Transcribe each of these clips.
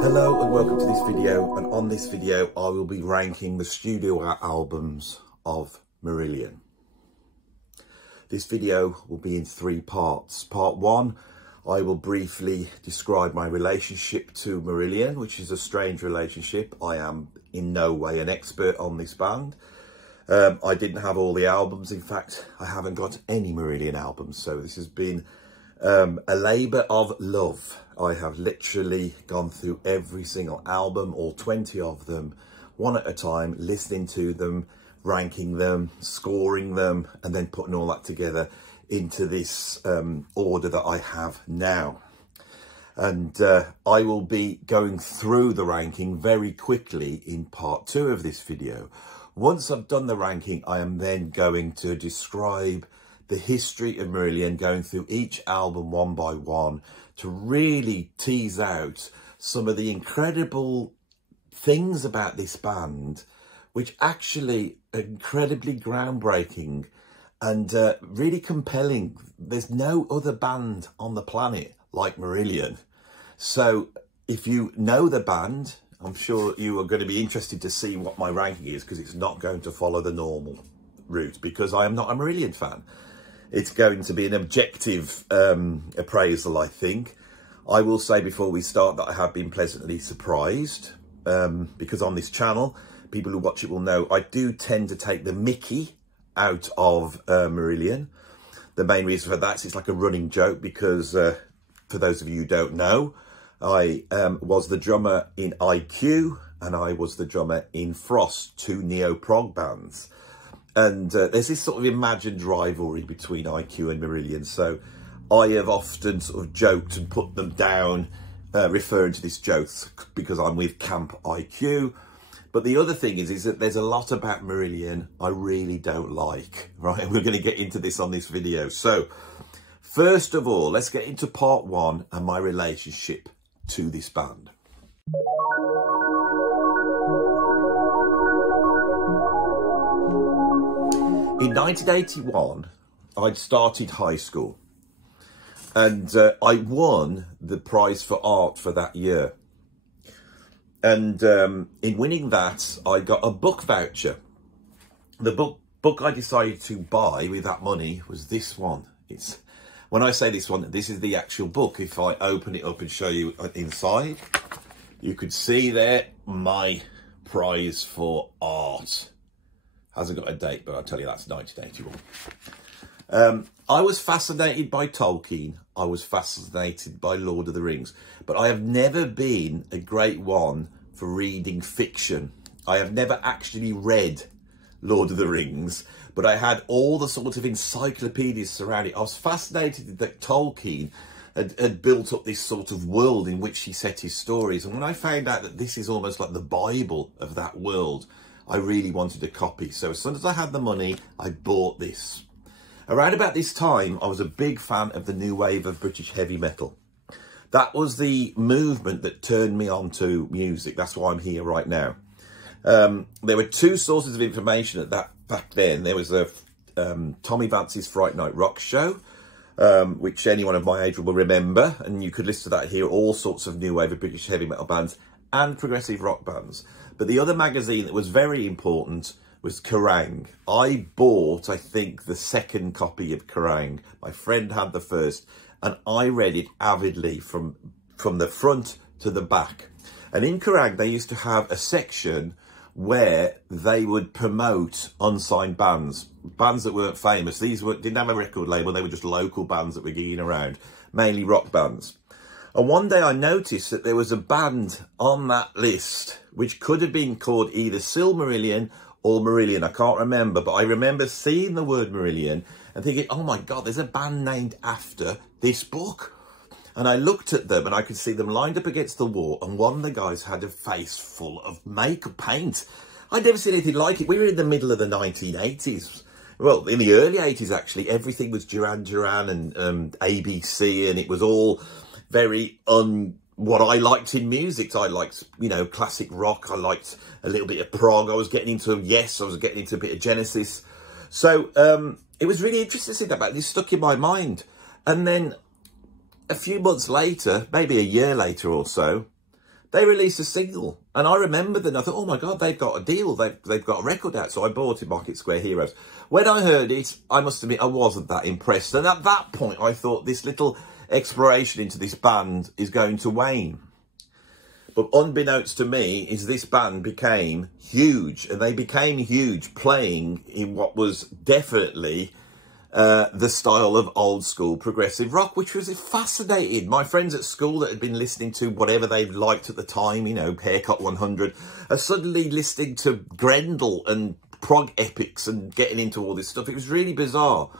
Hello and welcome to this video, and on this video I will be ranking the studio albums of Marillion. This video will be in three parts. Part one, I will briefly describe my relationship to Marillion, which is a strange relationship. I am in no way an expert on this band. I didn't have all the albums. In fact, I haven't got any Marillion albums, so this has been a labour of love. I have literally gone through every single album, all 20 of them, one at a time, listening to them, ranking them, scoring them, and then putting all that together into this order that I have now. And I will be going through the ranking very quickly in part two of this video. Once I've done the ranking, I am then going to describe the history of Marillion, going through each album one by one to really tease out some of the incredible things about this band, which actually are incredibly groundbreaking and really compelling. There's no other band on the planet like Marillion. So if you know the band, I'm sure you are going to be interested to see what my ranking is, because it's not going to follow the normal route, because I am not a Marillion fan. It's going to be an objective appraisal, I think. I will say before we start that I have been pleasantly surprised, because on this channel, people who watch it will know I do tend to take the mickey out of Marillion. The main reason for that is it's like a running joke, because for those of you who don't know, I was the drummer in IQ and I was the drummer in Frost, two neo-prog bands. And there's this sort of imagined rivalry between IQ and Marillion. So I have often sort of joked and put them down, referring to this joke because I'm with Camp IQ. But the other thing is that there's a lot about Marillion I really don't like, right? And we're going to get into this on this video. So first of all, let's get into part one and my relationship to this band. In 1981, I'd started high school, and I won the prize for art for that year. And in winning that, I got a book voucher. The book I decided to buy with that money was this one. When I say this one, this is the actual book. If I open it up and show you inside, you could see there my prize for art. Hasn't got a date, but I'll tell you that's 1981. I was fascinated by Tolkien. I was fascinated by Lord of the Rings. But I have never been a great one for reading fiction. I have never actually read Lord of the Rings, but I had all the sort of encyclopedias surrounding it. I was fascinated that Tolkien had built up this sort of world in which he set his stories. And when I found out that this is almost like the Bible of that world, I really wanted a copy. So as soon as I had the money, I bought this. Around about this time, I was a big fan of the new wave of British heavy metal. That was the movement that turned me on to music. That's why I'm here right now. There were two sources of information at back then. There was Tommy Vance's Fright Night Rock show, which anyone of my age will remember. And you could listen to that here, all sorts of new wave of British heavy metal bands and progressive rock bands. But the other magazine that was very important was Kerrang! I bought, I think, the second copy of Kerrang! My friend had the first, and I read it avidly from the front to the back. And in Kerrang! They used to have a section where they would promote unsigned bands that weren't famous. These didn't have a record label, they were just local bands that were gigging around, mainly rock bands. And one day I noticed that there was a band on that list which could have been called either Silmarillion or Marillion. I can't remember, but I remember seeing the word Marillion and thinking, oh my God, there's a band named after this book. And I looked at them and I could see them lined up against the wall, and one of the guys had a face full of makeup paint. I'd never seen anything like it. We were in the middle of the 1980s. Well, in the early 80s, actually. Everything was Duran Duran and ABC, and it was all very what I liked in music. I liked, you know, classic rock. I liked a little bit of prog. I was getting into Yes. I was getting into a bit of Genesis. So it was really interesting to see that back. This stuck in my mind. And then a few months later, maybe a year later or so, they released a single. And I remember that, and I thought, oh my God, they've got a deal. They've got a record out. So I bought it, Market Square Heroes. When I heard it, I must admit, I wasn't that impressed. And at that point, I thought this little exploration into this band is going to wane. But unbeknownst to me is this band became huge, and they became huge playing in what was definitely the style of old school progressive rock, which was fascinating. My friends at school that had been listening to whatever they liked at the time, you know, Haircut 100, are suddenly listening to Grendel and prog epics and getting into all this stuff. It was really bizarre.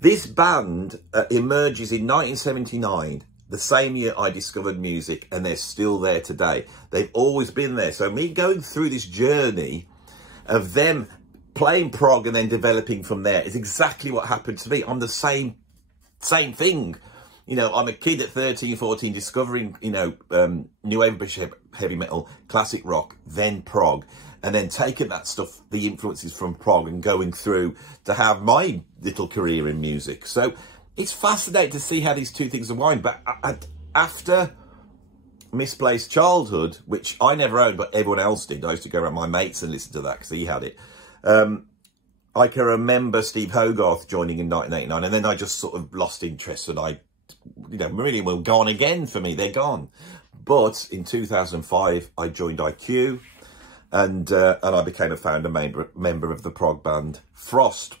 This band emerges in 1979, the same year I discovered music, and they're still there today. They've always been there. So me going through this journey of them playing prog and then developing from there is exactly what happened to me. I'm the same thing. You know, I'm a kid at 13, 14, discovering, you know, new wave British heavy metal, classic rock, then prog. And then taking that stuff, the influences from prog, and going through to have my little career in music. So it's fascinating to see how these two things are wind. But after Misplaced Childhood, which I never owned, but everyone else did. I used to go around my mates and listen to that because he had it. I can remember Steve Hogarth joining in 1989, and then I just sort of lost interest, and you know, Marillion were gone again for me. They're gone. But in 2005, I joined IQ. And I became a founder member of the prog band Frost.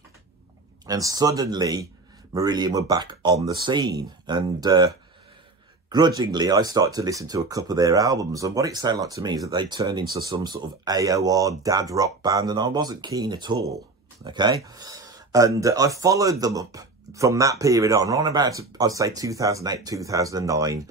And suddenly, Marillion were back on the scene. And grudgingly, I started to listen to a couple of their albums. And what it sounded like to me is that they turned into some sort of AOR dad rock band. And I wasn't keen at all, okay? And I followed them up from that period on about, I'd say, 2008, 2009.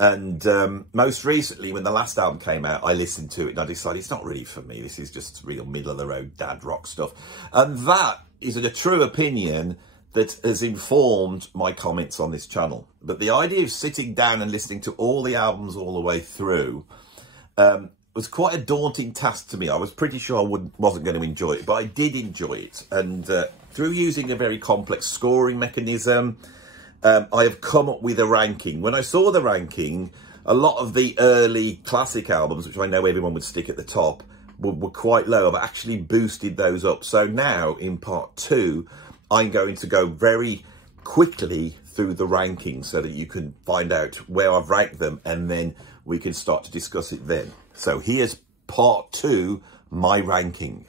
And most recently, when the last album came out, I listened to it and I decided it's not really for me. This is just real middle-of-the-road dad rock stuff. And that is a true opinion that has informed my comments on this channel. But the idea of sitting down and listening to all the albums all the way through was quite a daunting task to me. I was pretty sure I wasn't going to enjoy it, but I did enjoy it. And through using a very complex scoring mechanism, I have come up with a ranking. When I saw the ranking, a lot of the early classic albums, which I know everyone would stick at the top, were quite low. I've actually boosted those up. So now, in part 2, I'm going to go very quickly through the rankings so that you can find out where I've ranked them, and then we can start to discuss it then. So here's part 2, my ranking.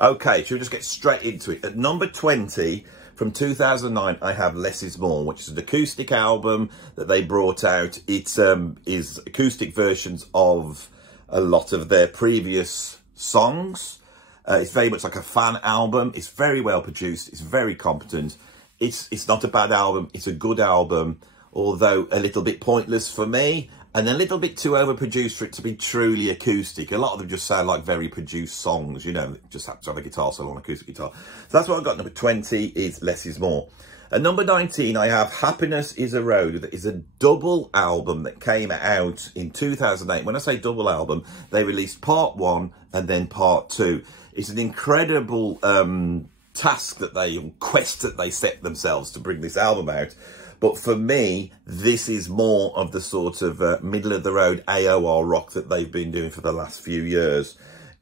Okay, should we just get straight into it? At number 20, from 2009, I have Less Is More, which is an acoustic album that they brought out. It is acoustic versions of a lot of their previous songs. It's very much like a fan album. It's very well produced. It's very competent. It's not a bad album. It's a good album, although a little bit pointless for me. And a little bit too overproduced for it to be truly acoustic. A lot of them just sound like very produced songs, you know, just have to have a guitar solo on acoustic guitar. So that's what I've got. Number 20 is Less Is More. At number 19, I have Happiness Is a Road. That is a double album that came out in 2008. When I say double album, they released part 1 and then part 2. It's an incredible quest that they set themselves to bring this album out. But for me, this is more of the sort of middle-of-the-road AOR rock that they've been doing for the last few years.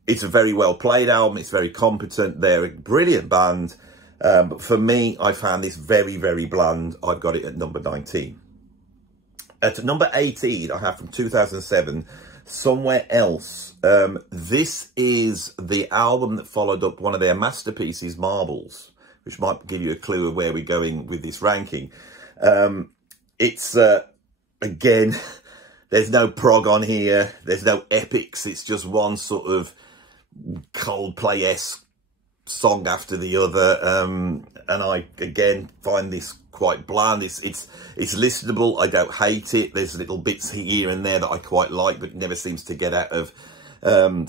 It's a very well-played album. It's very competent. They're a brilliant band. But for me, I found this very, very bland. I've got it at number 19. At number 18, I have from 2007, Somewhere Else. This is the album that followed up one of their masterpieces, Marbles, which might give you a clue of where we're going with this ranking. It's again, there's no prog on here, there's no epics, it's just one sort of Coldplay-esque song after the other, and I again find this quite bland. It's listenable. I don't hate it. There's little bits here and there that I quite like, but it never seems to get out of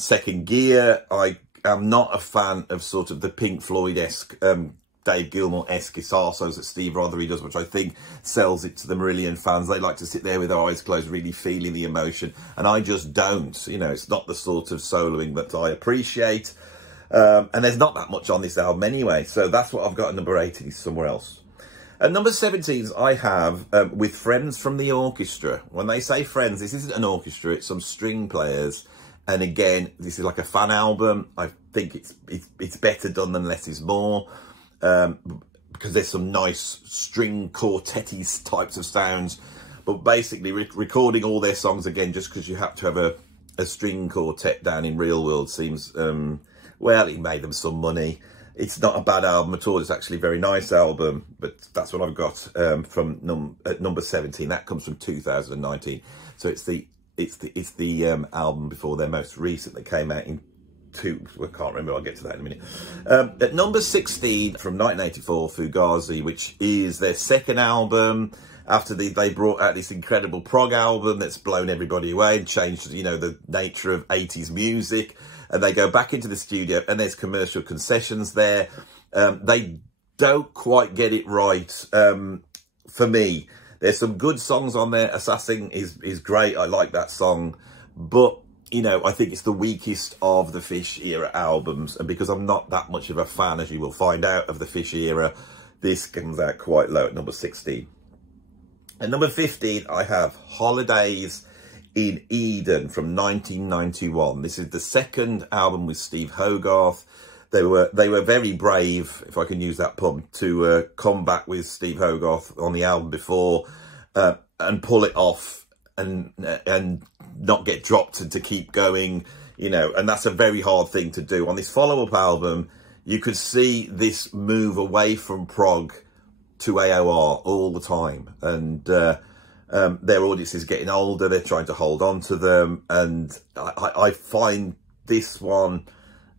second gear. I am not a fan of sort of the Pink Floyd-esque, Dave Gilmour-esque guitar solos that Steve Rothery does, which I think sells it to the Marillion fans. They like to sit there with their eyes closed, really feeling the emotion, and I just don't. You know, it's not the sort of soloing that I appreciate. And there's not that much on this album anyway, so that's what I've got at number 18, is Somewhere Else. At number 17, I have With Friends from the Orchestra. When they say friends, this isn't an orchestra, it's some string players. And again, this is like a fan album. I think it's better done than less is more, because there's some nice string quartet-y types of sounds. But basically, recording all their songs again, just because you have to have a string quartet down in real world seems... well, it made them some money. It's not a bad album at all. It's actually a very nice album, but that's what I've got from at number 17. That comes from 2019. So it's the album before their most recent that came out in I can't remember. I'll get to that in a minute. At number 16 from 1984, Fugazi, which is their second album after they brought out this incredible prog album that's blown everybody away and changed, you know, the nature of 80s music. And they go back into the studio and there's commercial concessions there. They don't quite get it right for me. There's some good songs on there. Assassin is great. I like that song. But, you know, I think it's the weakest of the Fish era albums. And because I'm not that much of a fan, as you will find out, of the Fish era, this comes out quite low at number 16. At number 15, I have Holidays in Eden from 1991. This is the second album with Steve Hogarth. They were very brave, if I can use that pun, to come back with Steve Hogarth on the album before and pull it off and not get dropped and to keep going, you know, and that's a very hard thing to do. On this follow-up album, you could see this move away from prog to AOR all the time, and their audience is getting older. They're trying to hold on to them, and I find this one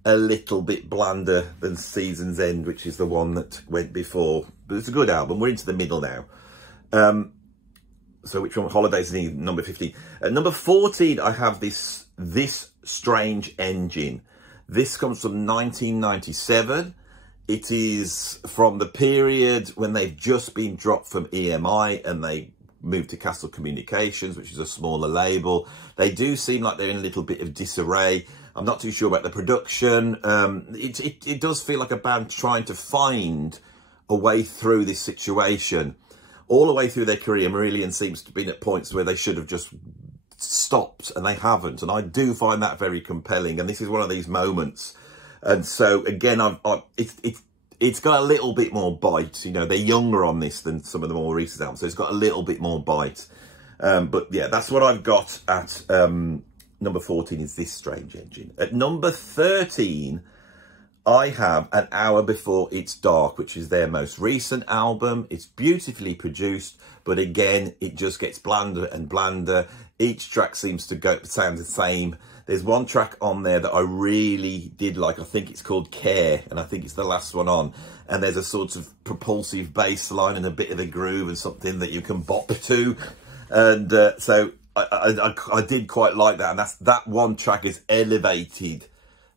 a little bit blander than Season's End, which is the one that went before. But it's a good album. We're into the middle now. So which one? Holidays in Eden, number 15. At number 14, I have This Strange Engine. This comes from 1997. It is from the period when they've just been dropped from EMI and they moved to Castle Communications, which is a smaller label. They do seem like they're in a little bit of disarray. I'm not too sure about the production. It does feel like a band trying to find a way through this situation. All the way through their career, Marillion seems to be at points where they should have just stopped, and they haven't. And I do find that very compelling. And this is one of these moments. And so again, it's got a little bit more bite. You know, they're younger on this than some of the more recent albums, so it's got a little bit more bite. But yeah, that's what I've got at number 14 is This Strange Engine. At number 13, I have An Hour Before It's Dark, which is their most recent album. It's beautifully produced, but again, it just gets blander and blander. Each track seems to sound the same. There's one track on there that I really did like. I think it's called Care, and I think it's the last one on. And there's a sort of propulsive bass line and a bit of a groove and something that you can bop to. And so I did quite like that. And that one track is elevated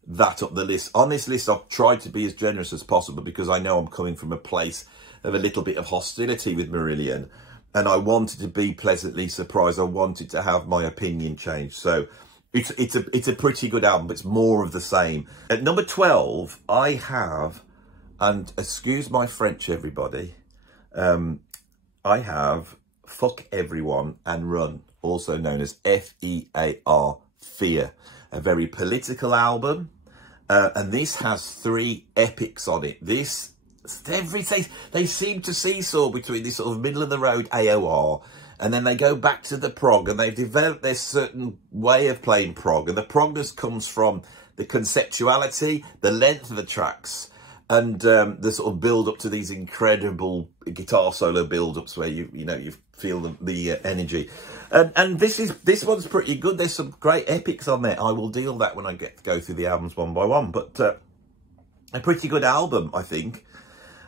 that up the list. On this list, I've tried to be as generous as possible because I know I'm coming from a place of a little bit of hostility with Marillion. And I wanted to be pleasantly surprised. I wanted to have my opinion changed. So it's a pretty good album, but it's more of the same. At number 12, I have, and excuse my French, everybody, I have Fuck Everyone and Run, also known as F-E-A-R, Fear. A very political album, and this has 3 epics on it. This, they seem to seesaw between this sort of middle-of-the-road AOR, and then they go back to the prog, and they've developed their certain way of playing prog, and the progness comes from the conceptuality, the length of the tracks, and the sort of build up to these incredible guitar solo build-ups where you feel the energy. And this one's pretty good. There's some great epics on there. I will deal that when I get to go through the albums one by one. But a pretty good album, I think.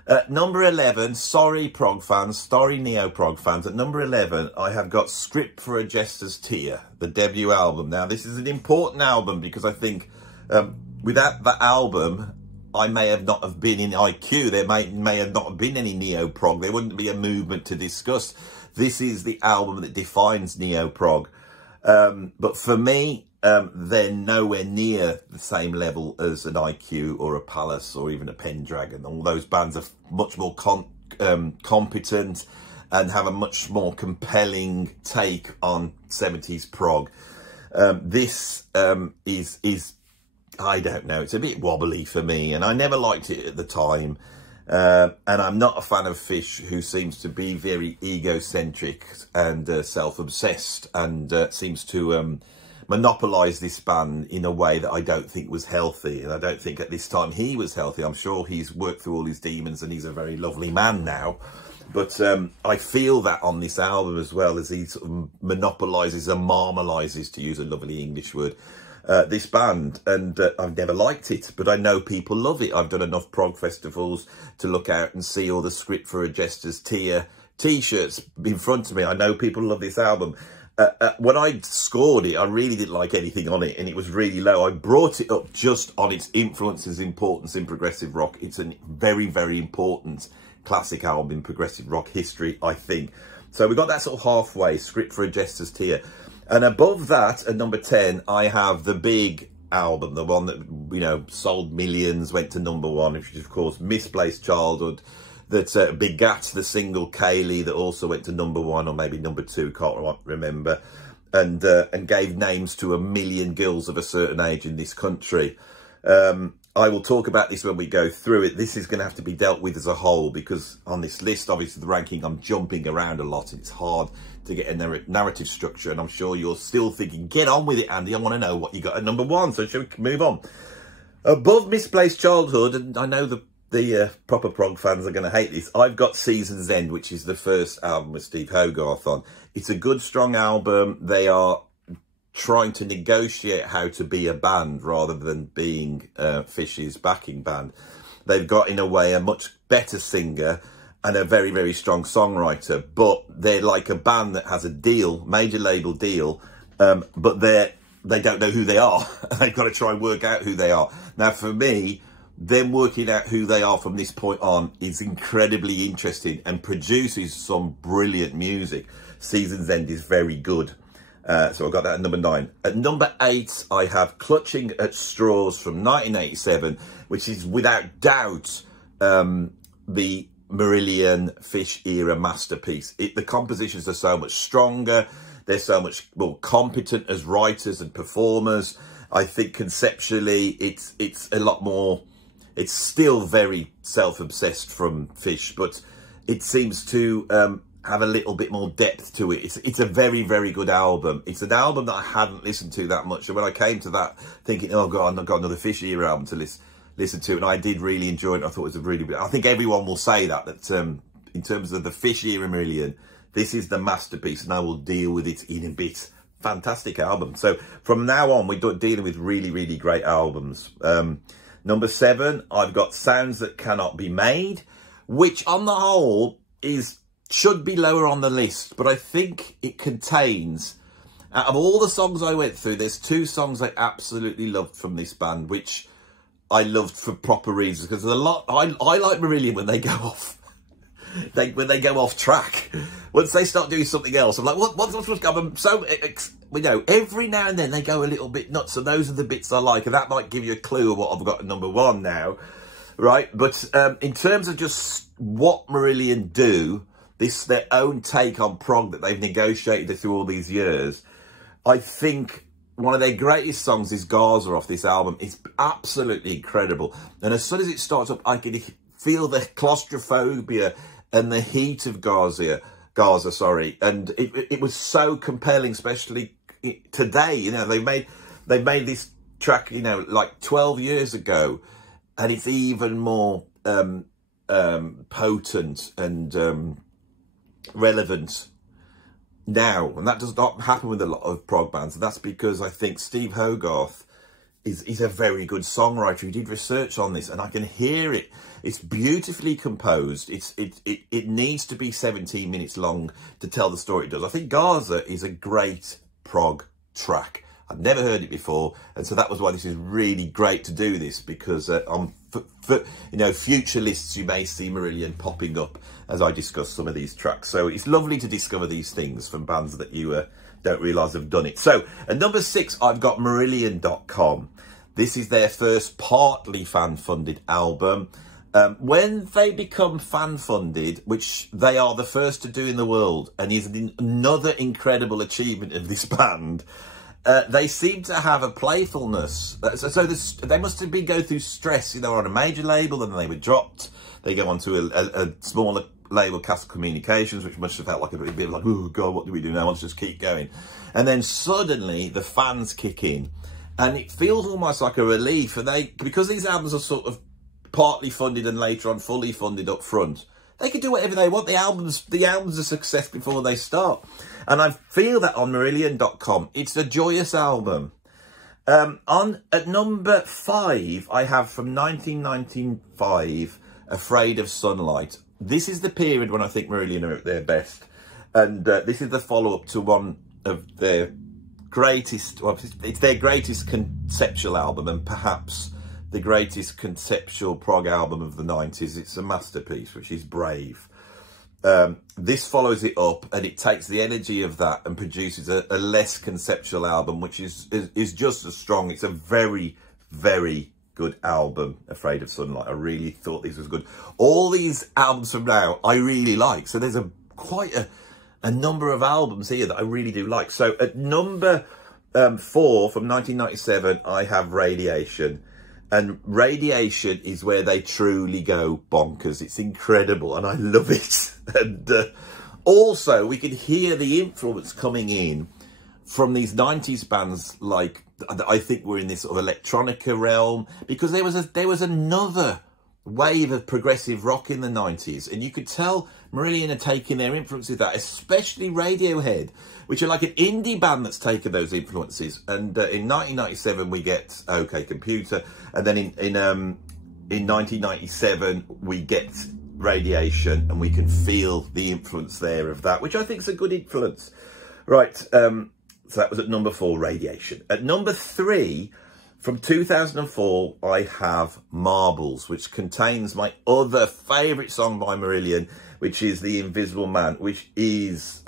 At number 11, sorry prog fans, sorry neo-prog fans, at number 11, I have got Script for a Jester's Tear, the debut album. Now, this is an important album because I think without that album, I may have not have been in IQ. There may have not been any neo-prog. There wouldn't be a movement to discuss. This is the album that defines neo-prog. But for me, they're nowhere near the same level as an IQ or a Palace or even a Pendragon. All those bands are much more competent and have a much more compelling take on 70s prog. This is, I don't know, it's a bit wobbly for me, and I never liked it at the time. And I'm not a fan of Fish, who seems to be very egocentric and self-obsessed, and seems to monopolise this band in a way that I don't think was healthy. And I don't think at this time he was healthy. I'm sure he's worked through all his demons and he's a very lovely man now. But I feel that on this album as well, as he sort of monopolises and marmalises, to use a lovely English word, this band. And I've never liked it, but I know people love it. I've done enough prog festivals to look out and see all the Script for a Jester's Tear t-shirts in front of me. I know people love this album. When I scored it, I really didn't like anything on it, and it was really low. I brought it up just on its influences, importance in progressive rock. It's a very, very important classic album in progressive rock history, I think. So we got that sort of halfway, Script for a Jester's Tear. And above that, at number 10, I have the big album, the one that, you know, sold millions, went to number 1, which is, of course, Misplaced Childhood, that begat the single Kaylee, that also went to number 1 or maybe number 2, can't remember, and gave names to 1 million girls of a certain age in this country. I will talk about this when we go through it. This is going to have to be dealt with as a whole, because on this list, obviously, the ranking, I'm jumping around a lot, and it's hard to get a narrative structure, and I'm sure you're still thinking, get on with it, Andy, I want to know what you got at number 1, so shall we move on? Above Misplaced Childhood, and I know the proper prog fans are going to hate this, I've got Season's End, which is the first album with Steve Hogarth on. It's a good, strong album. They are trying to negotiate how to be a band rather than being Fish's backing band. They've got, in a way, a much better singer and a very, very strong songwriter, but they're like a band that has a deal, major label deal, but they don't know who they are. They've got to try and work out who they are. Now, for me, them working out who they are from this point on is incredibly interesting and produces some brilliant music. Season's End is very good. So I got that at number 9. At number 8, I have Clutching at Straws from 1987, which is without doubt the Marillion Fish era masterpiece. The compositions are so much stronger. They're so much more competent as writers and performers. I think conceptually it's a lot more. It's still very self-obsessed from Fish, but it seems to have a little bit more depth to it. It's a very, very good album. It's an album that I hadn't listened to that much. And when I came to that thinking, oh God, I've got another Fish era album to listen to, and I did really enjoy it. I thought it was a really good, I think everyone will say that in terms of the Fish era Marillion, this is the masterpiece, and I will deal with it in a bit. Fantastic album. So from now on, we're dealing with really, really great albums. Number 7, I've got Sounds That Cannot Be Made, which on the whole should be lower on the list, but I think it contains, out of all the songs I went through, there's 2 songs I absolutely loved from this band, which I loved for proper reasons, because there's a lot, I like Marillion when they go off. When they go off track, once they start doing something else, I'm like, what's going on? So, you know, every now and then they go a little bit nuts, and those are the bits I like, and that might give you a clue of what I've got at number 1 now, right? But in terms of just what Marillion do, their own take on prog that they've negotiated through all these years, I think one of their greatest songs is Gaza off this album. It's absolutely incredible, and as soon as it starts up, I can feel the claustrophobia and the heat of Gaza, and it was so compelling, especially today. You know, they made this track, you know, like 12 years ago, and it's even more potent and relevant now, and that does not happen with a lot of prog bands. And that's because I think Steve Hogarth is a very good songwriter. He did research on this, and I can hear it. It's beautifully composed. It needs to be 17 minutes long to tell the story it does. I think Gaza is a great prog track. I've never heard it before, and so that was why this is really great to do this, because for you know, future lists you may see Marillion popping up as I discuss some of these tracks. So it's lovely to discover these things from bands that you don't realise have done it. So at number 6, I've got Marillion.com. This is their first partly fan-funded album. When they become fan-funded, which they are the first to do in the world, and is another incredible achievement of this band, they seem to have a playfulness. So they must have been going through stress. You know, on a major label, and then they were dropped. They go on to a smaller label, Castle Communications, which must have felt like a bit like, oh God, what do we do now? Let's just keep going. And then suddenly the fans kick in, and it feels almost like a relief. And because these albums are sort of partly funded and later on fully funded up front, they can do whatever they want. The albums are a success before they start. And I feel that on Marillion.com. It's a joyous album. At number 5, I have from 1995, Afraid of Sunlight. This is the period when I think Marillion are at their best. And this is the follow-up to one of their greatest, well, it's their greatest conceptual album, and perhaps the greatest conceptual prog album of the 90s. It's a masterpiece, which is Brave. This follows it up, and it takes the energy of that and produces a less conceptual album, which is just as strong. It's a very, very good album, Afraid of Sunlight. I really thought this was good. All these albums from now I really like. So there's quite a number of albums here that I really do like. So at number 4 from 1997, I have Radiation. And Radiation is where they truly go bonkers. It's incredible, and I love it. And also, we can hear the influence coming in from these 90s bands, like, I think we're in this sort of electronica realm, because there was another wave of progressive rock in the 90s, and you could tell Marillion are taking their influences with that, especially Radiohead, which are like an indie band that's taken those influences. And in 1997 we get OK Computer, and then in 1997 we get Radiation, and we can feel the influence there of that, which I think is a good influence. Right, so that was at number 4, Radiation. At number 3, from 2004, I have Marbles, which contains my other favourite song by Marillion, which is The Invisible Man, which is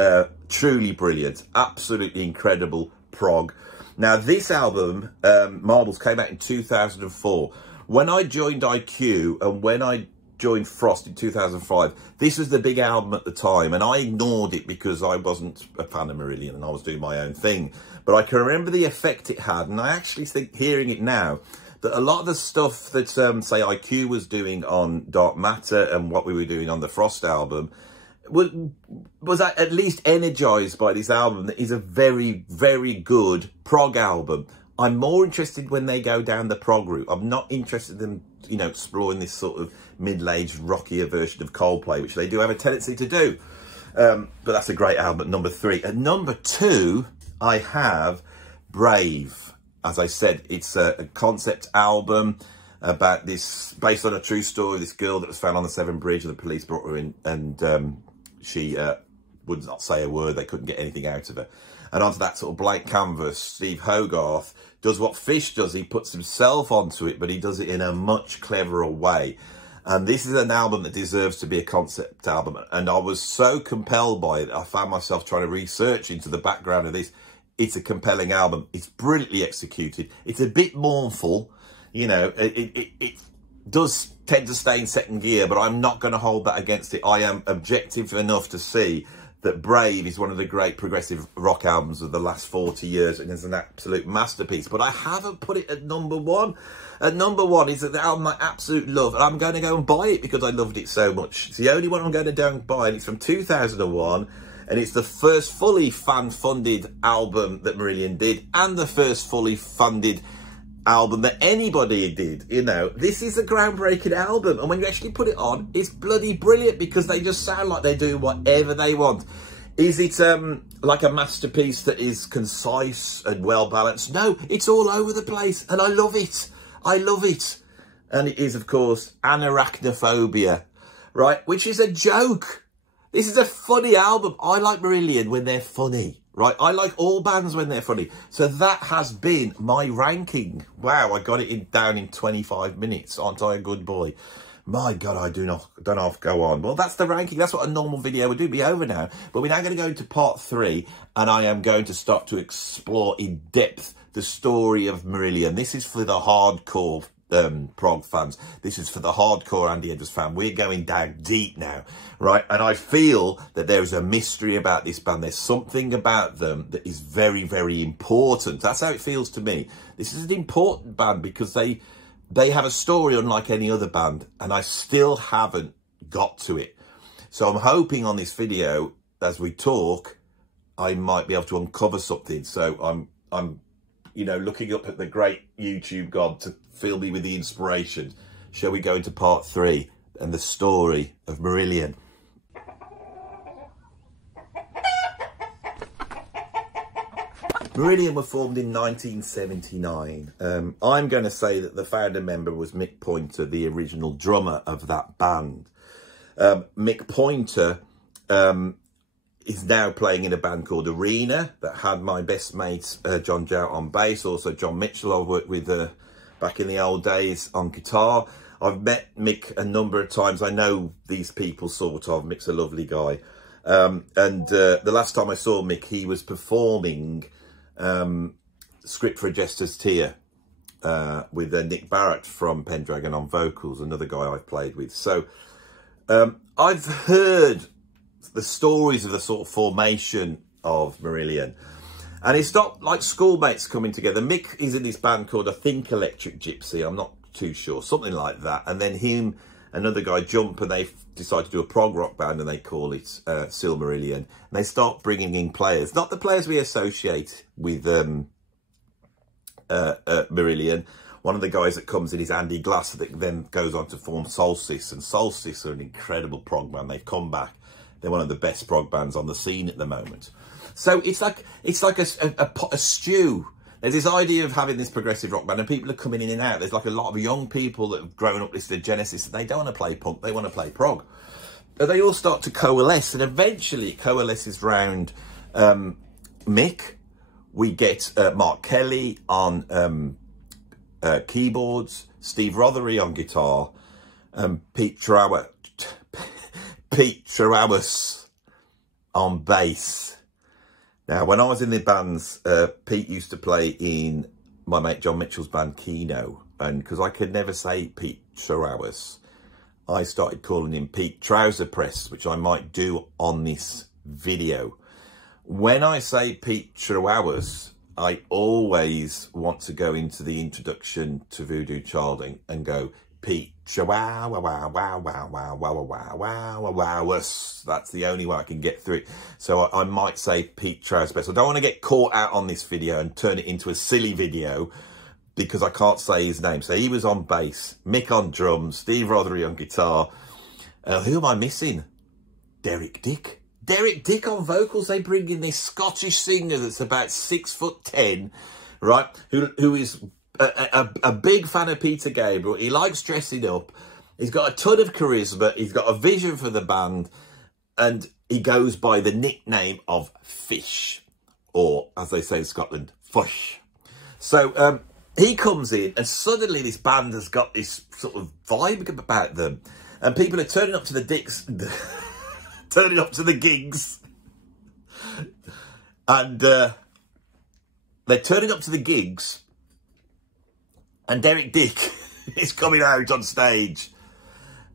truly brilliant, absolutely incredible prog. Now, this album, Marbles, came out in 2004. When I joined IQ and when I joined Frost in 2005, this was the big album at the time, and I ignored it because I wasn't a fan of Marillion and I was doing my own thing. But I can remember the effect it had, and I actually think, hearing it now, that a lot of the stuff that, say, IQ was doing on Dark Matter and what we were doing on the Frost album was at least energised by this album that is a very, very good prog album. I'm more interested when they go down the prog route. I'm not interested in, you know, exploring this sort of middle-aged, rockier version of Coldplay, which they do have a tendency to do. But that's a great album at number 3. At number 2, I have Brave. As I said, it's a concept album about this, based on a true story, this girl that was found on the Severn Bridge, and the police brought her in, and she would not say a word. They couldn't get anything out of her. And onto that sort of blank canvas, Steve Hogarth does what Fish does. He puts himself onto it, but he does it in a much cleverer way. And this is an album that deserves to be a concept album. And I was so compelled by it, I found myself trying to research into the background of this. It's a compelling album. It's brilliantly executed. It's a bit mournful. You know, it does tend to stay in second gear, but I'm not going to hold that against it. I am objective enough to see that Brave is one of the great progressive rock albums of the last 40 years, and is an absolute masterpiece. But I haven't put it at number 1. At number 1 is the album I absolutely love, and I'm going to go and buy it because I loved it so much. It's the only one I'm going to go and buy, and it's from 2001, and it's the first fully fan-funded album that Marillion did, and the first fully funded album that anybody did, you know. This is a groundbreaking album, and when you actually put it on, it's bloody brilliant because they just sound like they're doing whatever they want. Is it like a masterpiece that is concise and well balanced? No, it's all over the place, and I love it. I love it. And it is, of course, Anarachnophobia, right? Which is a joke. This is a funny album. I like Marillion when they're funny, right? I like all bands when they're funny. So that has been my ranking. Wow, I got it down in 25 minutes. Aren't I a good boy? My God, I don't have to go on. Well, that's the ranking. That's what a normal video would do. Be over now. But we're now going to go into part 3, and I am going to start to explore in depth the story of Marillion. This is for the hardcore prog fans. This is for the hardcore Andy Edwards fan. We're going down deep now, right? And I feel that there is a mystery about this band. There's something about them that is very, very important. That's how it feels to me. This is an important band because they have a story unlike any other band, and I still haven't got to it. So I'm hoping on this video, as we talk, I might be able to uncover something. So I'm you know, looking up at the great YouTube God to fill me with the inspiration. Shall we go into part 3 and the story of Marillion? Marillion were formed in 1979. I'm going to say that the founder member was Mick Pointer, the original drummer of that band. Mick Pointer is now playing in a band called Arena that had my best mate John Jout on bass, also John Mitchell I've worked with back in the old days on guitar. I've met Mick a number of times. I know these people sort of. Mick's a lovely guy. The last time I saw Mick, he was performing Script for a Jester's Tear with Nick Barrett from Pendragon on vocals, another guy I've played with. So I've heard the stories of the sort of formation of Marillion, and it's not like schoolmates coming together. Mick is in this band called, I think, Electric Gypsy, I'm not too sure, something like that, and then him, another guy, jump, and they decide to do a prog rock band, and they call it Silmarillion, and they start bringing in players, not the players we associate with Marillion. One of the guys that comes in is Andy Glass, that then goes on to form Solstice, and Solstice are an incredible prog band. They've come back. They're one of the best prog bands on the scene at the moment. So it's like a stew. There's this idea of having this progressive rock band, and people are coming in and out. There's like a lot of young people that have grown up listening to Genesis, and they don't want to play punk, they want to play prog. But they all start to coalesce, and eventually it coalesces round Mick. We get Mark Kelly on keyboards, Steve Rothery on guitar, Pete Trowus on bass. Now, when I was in the bands, Pete used to play in my mate John Mitchell's band Keno, and because I could never say Pete Trowus, I started calling him Pete Trouser Press, which I might do on this video. When I say Pete Trowus, I always want to go into the introduction to Voodoo Child and go, Pete Chihuahua, wow, wow, wow, wow, wow, wow, wow, wow, wow. That's the only way I can get through it. So I might say Pete Trouser. I don't want to get caught out on this video and turn it into a silly video because I can't say his name. So he was on bass, Mick on drums, Steve Rothery on guitar. Who am I missing? Derek Dick. Derek Dick on vocals. They bring in this Scottish singer that's about 6'10", right? Who is a big fan of Peter Gabriel. He likes dressing up. He's got a ton of charisma. He's got a vision for the band. And he goes by the nickname of Fish. Or, as they say in Scotland, Fush. So he comes in and suddenly this band has got this sort of vibe about them. And people are turning up to the turning up to the gigs. And they're turning up to the gigs. And Derek Dick is coming out on stage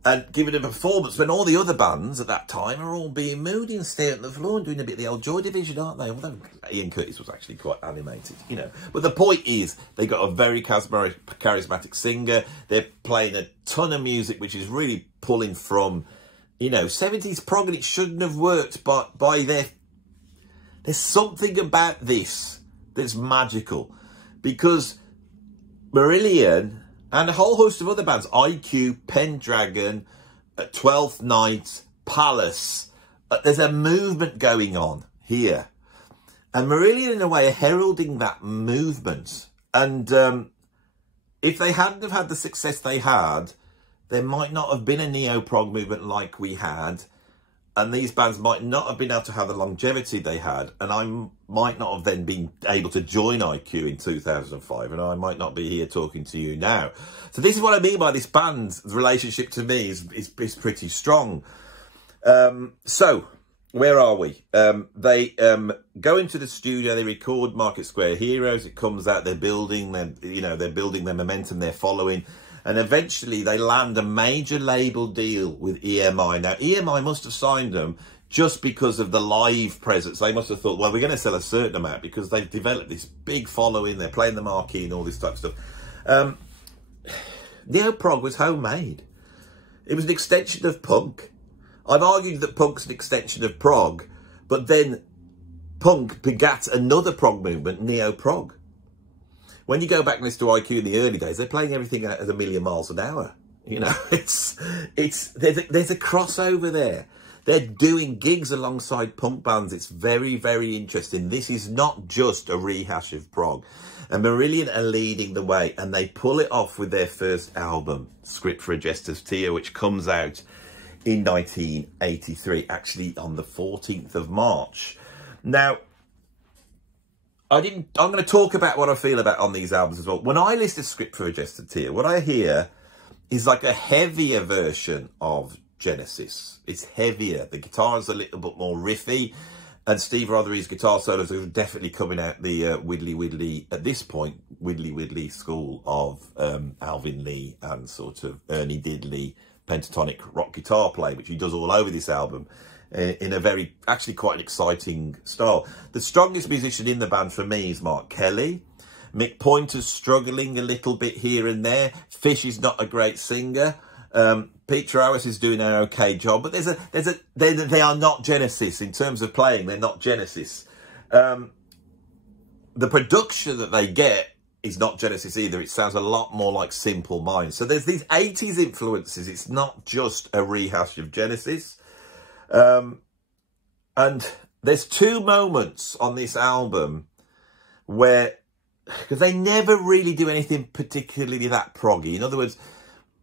and giving a performance when all the other bands at that time are all being moody and staring at the floor and doing a bit of the old Joy Division, aren't they? Although Ian Curtis was actually quite animated, you know. But the point is, they got a very charismatic singer. They're playing a ton of music, which is really pulling from, you know, 70s prog, and it shouldn't have worked, but there's something about this that's magical, because Marillion and a whole host of other bands, IQ, Pendragon, 12th Night, Palace. There's a movement going on here. And Marillion, in a way, are heralding that movement. And if they hadn't have had the success they had, there might not have been a neo-prog movement like we had. And these bands might not have been able to have the longevity they had. And I might not have then been able to join IQ in 2005. And I might not be here talking to you now. So this is what I mean by this band's relationship to me is pretty strong. So, where are we? They go into the studio, they record Market Square Heroes. It comes out, they're building their momentum, they're following. And eventually they land a major label deal with EMI. Now, EMI must have signed them just because of the live presence. They must have thought, well, we're going to sell a certain amount because they've developed this big following. They're playing the marquee and all this type of stuff. Neo-prog was homemade. It was an extension of punk. I've argued that punk's an extension of prog, but then punk begat another prog movement, neo-prog. When you go back and listen to IQ in the early days, they're playing everything at 1,000,000 miles an hour. You know, there's a crossover there. They're doing gigs alongside punk bands. It's very, very interesting. This is not just a rehash of prog. And Marillion are leading the way, and they pull it off with their first album, Script for a Jester's Tear, which comes out in 1983, actually on the 14th of March. Now, I'm going to talk about what I feel about on these albums as well. When I listen to Script for a Jester's Tear, what I hear is like a heavier version of Genesis. It's heavier. The guitar's a little bit more riffy, and Steve Rothery's guitar solos are definitely coming out the widdly, at this point, widdly school of Alvin Lee and sort of Ernie Diddley pentatonic rock guitar play, which he does all over this album in a very, actually quite an exciting style. The strongest musician in the band for me is Mark Kelly. Mick Pointer's struggling a little bit here and there. Fish is not a great singer. Pete Travis is doing an okay job, but they are not Genesis in terms of playing. They're not Genesis. The production that they get is not Genesis either. It sounds a lot more like Simple Minds. So there's these 80s influences. It's not just a rehash of Genesis. And there's two moments on this album where, because they never really do anything particularly that proggy. In other words,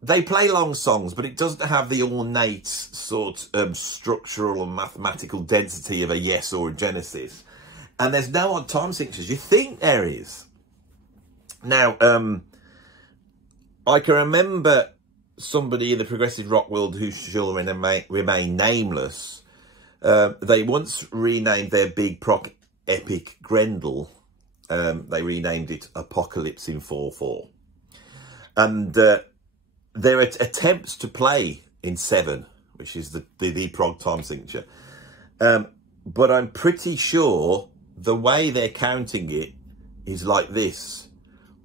they play long songs, but it doesn't have the ornate sort of structural and mathematical density of a Yes or a Genesis. And there's no odd time signatures. You think there is. Now, I can remember somebody in the progressive rock world who shall remain nameless. They once renamed their big prog epic Grendel. They renamed it Apocalypse in 4/4. And there are attempts to play in 7, which is the prog time signature. But I'm pretty sure the way they're counting it is like this.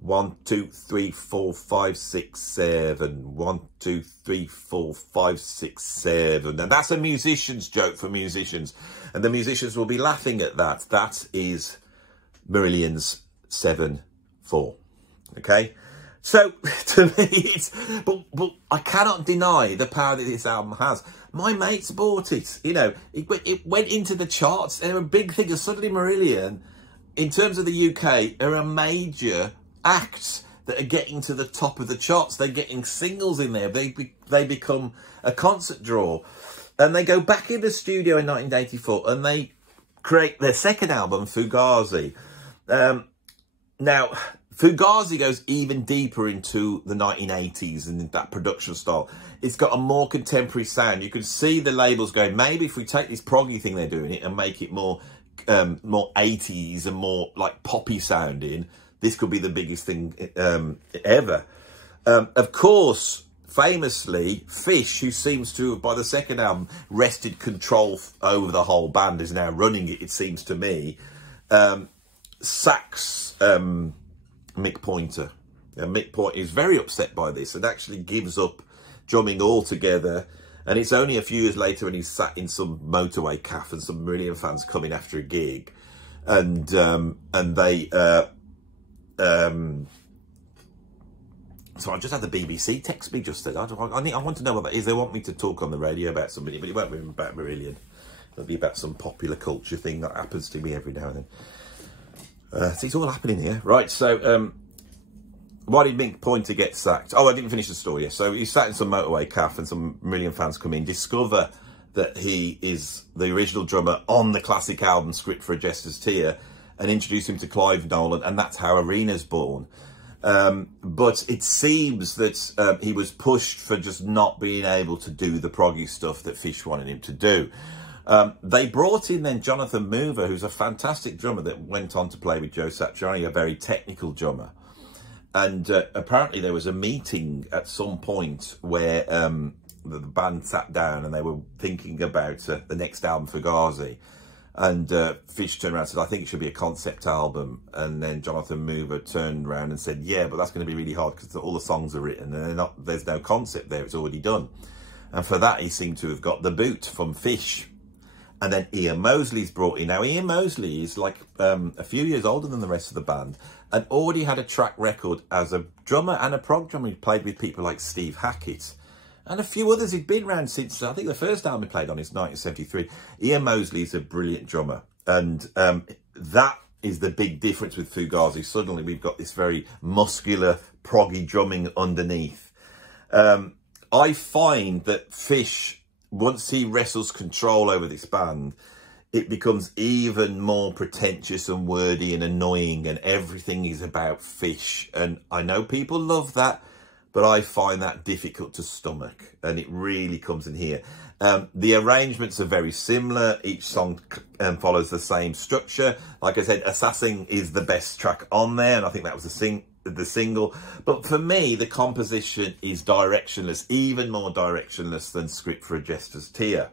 1, 2, 3, 4, 5, 6, 7. 1, 2, 3, 4, 5, 6, 7. And that's a musician's joke for musicians. And the musicians will be laughing at that. That is Marillion's 7/4. Okay? So, to me, it's... But I cannot deny the power that this album has. My mates bought it. You know, it went into the charts. They're a big thing. And suddenly Marillion, in terms of the UK, are a major acts that are getting to the top of the charts. They're getting singles in there. They become a concert draw. And they go back in the studio in 1984 and they create their second album, Fugazi. Now, Fugazi goes even deeper into the 1980s and that production style. It's got a more contemporary sound. You can see the labels going, maybe if we take this proggy thing they're doing it and make it more 80s and more like poppy sounding, this could be the biggest thing ever. Of course, famously, Fish, who seems to have, by the second album, wrested control over the whole band, is now running it, it seems to me, sacks Mick Pointer. Mick Pointer is very upset by this and actually gives up drumming altogether. And it's only a few years later when he's sat in some motorway cafe and some Marillion fans coming after a gig. And they... So I just had the BBC text me just then. I want to know what that is. They want me to talk on the radio about somebody, but it won't be about Marillion. It'll be about some popular culture thing that happens to me every now and then. So it's all happening here. Right, so why did Mick Pointer get sacked? Oh, I didn't finish the story yet. So he sat in some motorway cafe and some Marillion fans come in, discover that he is the original drummer on the classic album Script for a Jester's Tear, and introduce him to Clive Nolan, and that's how Arena's born. But it seems that he was pushed for just not being able to do the proggy stuff that Fish wanted him to do. They brought in then Jonathan Mover, who's a fantastic drummer that went on to play with Joe Satriani, a very technical drummer. And apparently there was a meeting at some point where the band sat down and they were thinking about the next album for Ghazi. And Fish turned around and said, I think it should be a concept album. And then Jonathan Mover turned around and said, yeah, but that's going to be really hard because all the songs are written and there's no concept there, it's already done. And for that, he seemed to have got the boot from Fish. And then Ian Mosley's brought in. Now, Ian Mosley is like a few years older than the rest of the band and already had a track record as a drummer and a prog drummer. He played with people like Steve Hackett and a few others. He'd been around since, I think the first album he played on is 1973. Ian Mosley's a brilliant drummer. And that is the big difference with Fugazi. Suddenly we've got this very muscular, proggy drumming underneath. I find that Fish, once he wrestles control over this band, it becomes even more pretentious and wordy and annoying, and everything is about Fish. And I know people love that, but I find that difficult to stomach, and it really comes in here. The arrangements are very similar. Each song follows the same structure. Like I said, Assassin is the best track on there, and I think that was the single. But for me, the composition is directionless, even more directionless than Script for a Jester's Tear.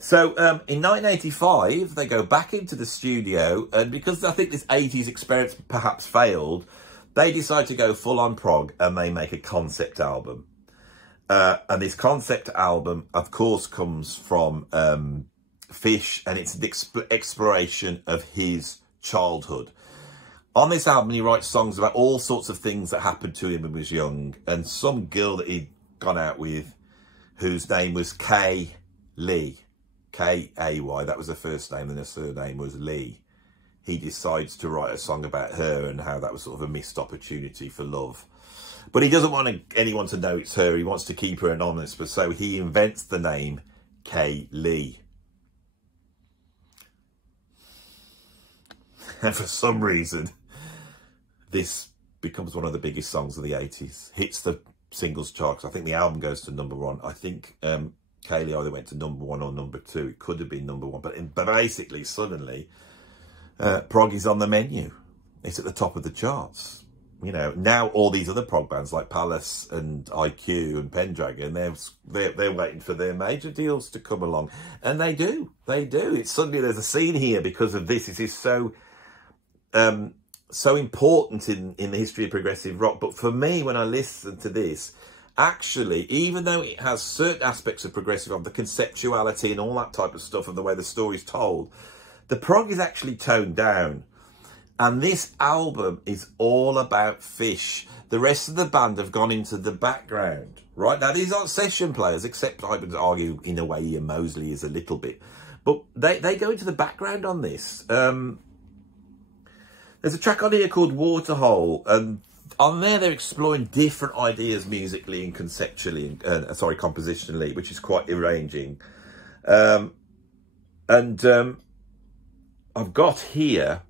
So in 1985, they go back into the studio, and because I think this 80s experience perhaps failed, they decide to go full on prog and they make a concept album. And this concept album, of course, comes from Fish, and it's an exploration of his childhood. On this album, he writes songs about all sorts of things that happened to him when he was young, and some girl that he'd gone out with, whose name was Kay Lee, K-A-Y, that was her first name, and her surname was Lee. He decides to write a song about her and how that was sort of a missed opportunity for love. But he doesn't want anyone to know it's her. He wants to keep her anonymous, but so he invents the name Kay Lee. And for some reason, this becomes one of the biggest songs of the 80s. Hits the singles charts. I think the album goes to #1. I think Kaylee either went to #1 or #2. It could have been #1. But basically, suddenly, prog is on the menu. It's at the top of the charts. You know, now all these other prog bands like Palace and IQ and Pendragon, they're waiting for their major deals to come along. And they do. They do. It's suddenly there's a scene here because of this. It is so... so important in the history of progressive rock. But for me, when I listen to this, actually, even though it has certain aspects of progressive rock, the conceptuality and all that type of stuff and the way the story's told, the prog is actually toned down. And this album is all about Fish. The rest of the band have gone into the background, right? Now, these aren't session players, except I would argue, in a way, Ian Mosley is a little bit. But they go into the background on this. There's a track on here called Waterhole, and on there they're exploring different ideas musically and conceptually, compositionally, which is quite arranging. I've got here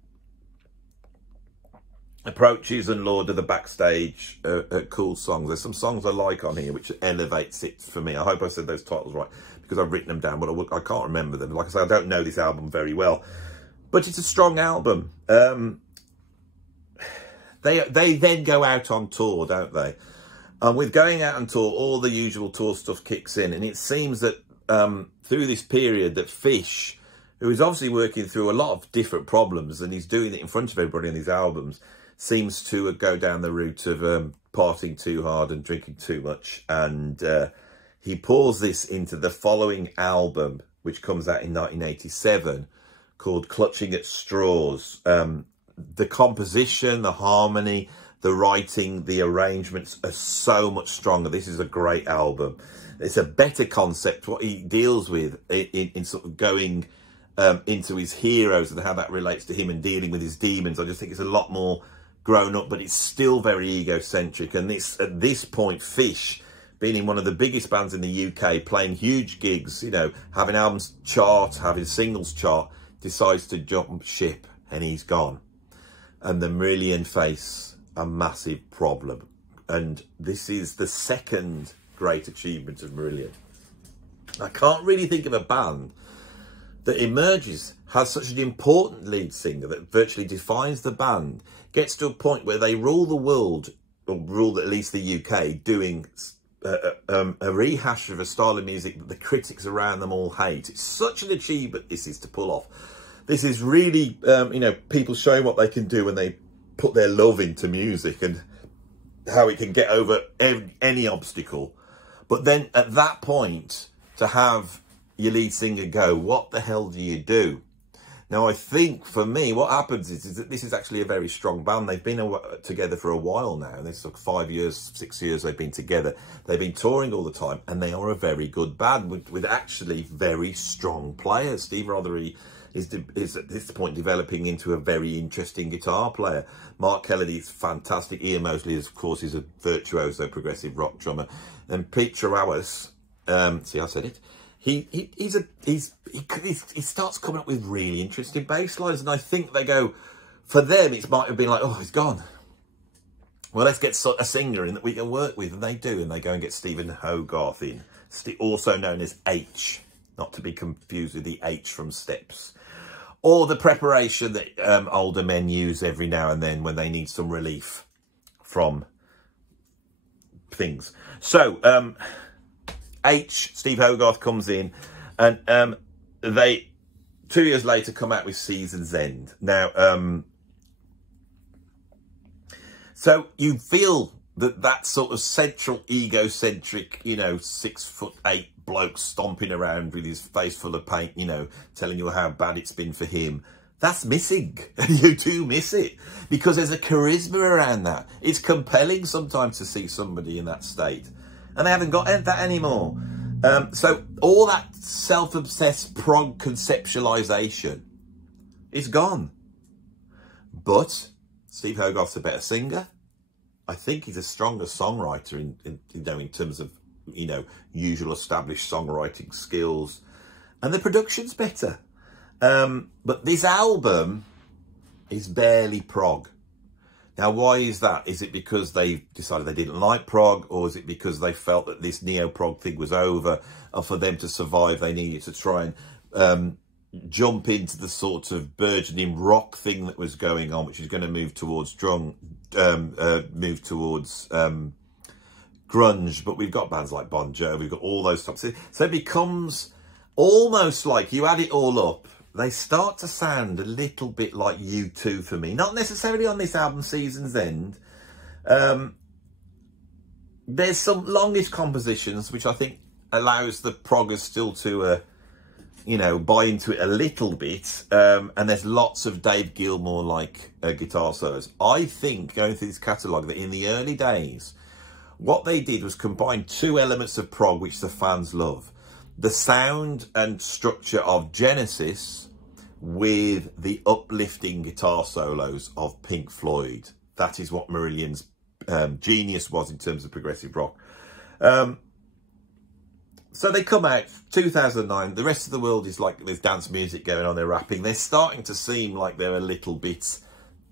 Approaches and Lord of the Backstage, cool songs. There's some songs I like on here which elevates it for me. I hope I said those titles right because I've written them down, but I can't remember them. Like I say, I don't know this album very well, but it's a strong album. They then go out on tour, don't they? And with going out on tour, all the usual tour stuff kicks in, and it seems that through this period that Fish, who is obviously working through a lot of different problems, and he's doing it in front of everybody on these albums, seems to go down the route of partying too hard and drinking too much. And he pours this into the following album, which comes out in 1987, called Clutching at Straws. The composition, the harmony, The writing, the arrangements are so much stronger. This is a great album. It's a better concept, what he deals with in sort of going into his heroes and how that relates to him and dealing with his demons. I just think it's a lot more grown up, but it's still very egocentric. And this, at this point, Fish, being in one of the biggest bands in the UK, playing huge gigs, you know, having albums chart, having singles chart, decides to jump ship and he's gone. And the MARILLION face a massive problem. And this is the second great achievement of MARILLION. I can't really think of a band that emerges, has such an important lead singer that virtually defines the band, gets to a point where they rule the world, or rule at least the UK, doing a rehash of a style of music that the critics around them all hate. It's such an achievement this is to pull off. This is really, you know, people showing what they can do when they put their love into music and how it can get over any obstacle. But then at that point, to have your lead singer go, what the hell do you do? Now, I think for me, what happens is that this is actually a very strong band. They've been together for a while now. And it's like 5 years, 6 years they've been together. They've been touring all the time. And they are a very good band with actually very strong players. Steve Rothery is at this point developing into a very interesting guitar player. Mark Kennedy is fantastic. Ian Mosley, of course, is a virtuoso progressive rock drummer. And Pete Trawas, see, I said it. He starts coming up with really interesting bass lines, and I think they go, for them it might have been like, oh, he's gone. Well, let's get a singer in that we can work with, and they do, and they go and get Stephen Hogarth in, also known as H, not to be confused with the H from Steps, or the preparation that older men use every now and then when they need some relief from things. So Steve Hogarth comes in, and they 2 years later come out with Season's End. Now, so you feel that sort of central egocentric, you know, 6'8" bloke stomping around with his face full of paint, you know, telling you how bad it's been for him. That's missing. You do miss it because there's a charisma around that. It's compelling sometimes to see somebody in that state. And they haven't got that anymore. So all that self-obsessed prog conceptualization is gone. But Steve Hogarth's a better singer. I think he's a stronger songwriter in terms of, you know, usual established songwriting skills. And the production's better. But this album is barely prog. Now, why is that? Is it because they decided they didn't like prog, or is it because they felt that this neo-prog thing was over, and for them to survive, they needed to try and jump into the sort of burgeoning rock thing that was going on, which is going to move towards grunge? But we've got bands like Bon Jovi, we've got all those types. So it becomes almost like you add it all up, they start to sound a little bit like U2 for me. Not necessarily on this album, Season's End. There's some longish compositions, which I think allows the proggers still to, you know, buy into it a little bit. And there's lots of Dave Gilmour-like guitar solos. I think, going through this catalogue, that in the early days, what they did was combine two elements of prog, which the fans love. The sound and structure of Genesis with the uplifting guitar solos of Pink Floyd. That is what MARILLION's genius was in terms of progressive rock. So they come out 2009. The rest of the world is like there's dance music going on. They're rapping. They're starting to seem like they're a little bit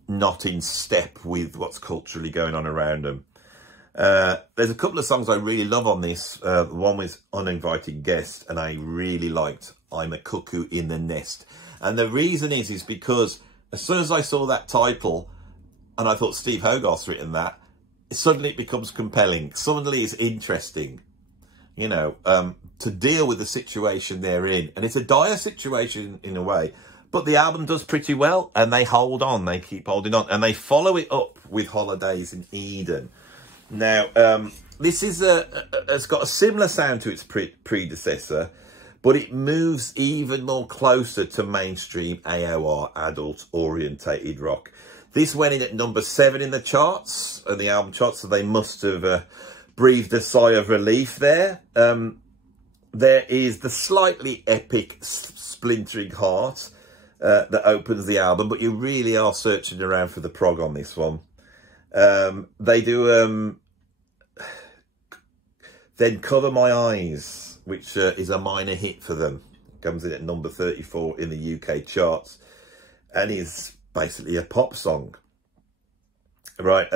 not in step with what's culturally going on around them. There's a couple of songs I really love on this. One with Uninvited Guest, and I really liked I'm a Cuckoo in the Nest. And the reason is because as soon as I saw that title and I thought Steve Hogarth's written that, suddenly it becomes compelling. Suddenly it's interesting, you know, to deal with the situation they're in. And it's a dire situation in a way, but the album does pretty well, and they hold on. They keep holding on, and they follow it up with Holidays in Eden. Now, this is it's got a similar sound to its predecessor, but it moves even more closer to mainstream AOR, adult-orientated rock. This went in at number 7 in the charts, and the album charts, so they must have breathed a sigh of relief there. There is the slightly epic Splintering Heart that opens the album, but you really are searching around for the prog on this one. They do Then Cover My Eyes, which is a minor hit for them. Comes in at number 34 in the UK charts, and is basically a pop song. Right,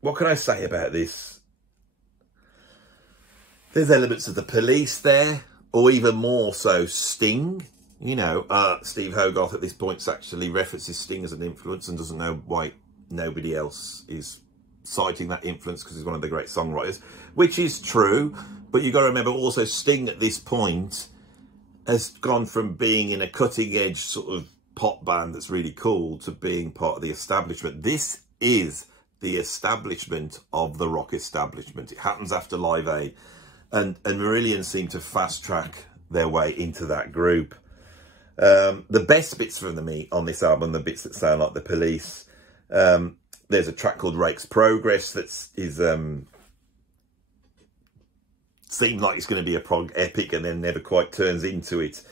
what can I say about this? There's elements of the Police there, or even more so Sting. You know, Steve Hogarth at this point actually references Sting as an influence and doesn't know why nobody else is citing that influence, because he's one of the great songwriters, which is true. But you've got to remember also, Sting at this point has gone from being in a cutting edge sort of pop band that's really cool to being part of the establishment. This is the establishment of the rock establishment. It happens after Live Aid, and Marillion seem to fast track their way into that group. The best bits from me on this album, the bits that sound like the Police. There's a track called Rake's Progress that seemed like it's going to be a prog epic and then never quite turns into it.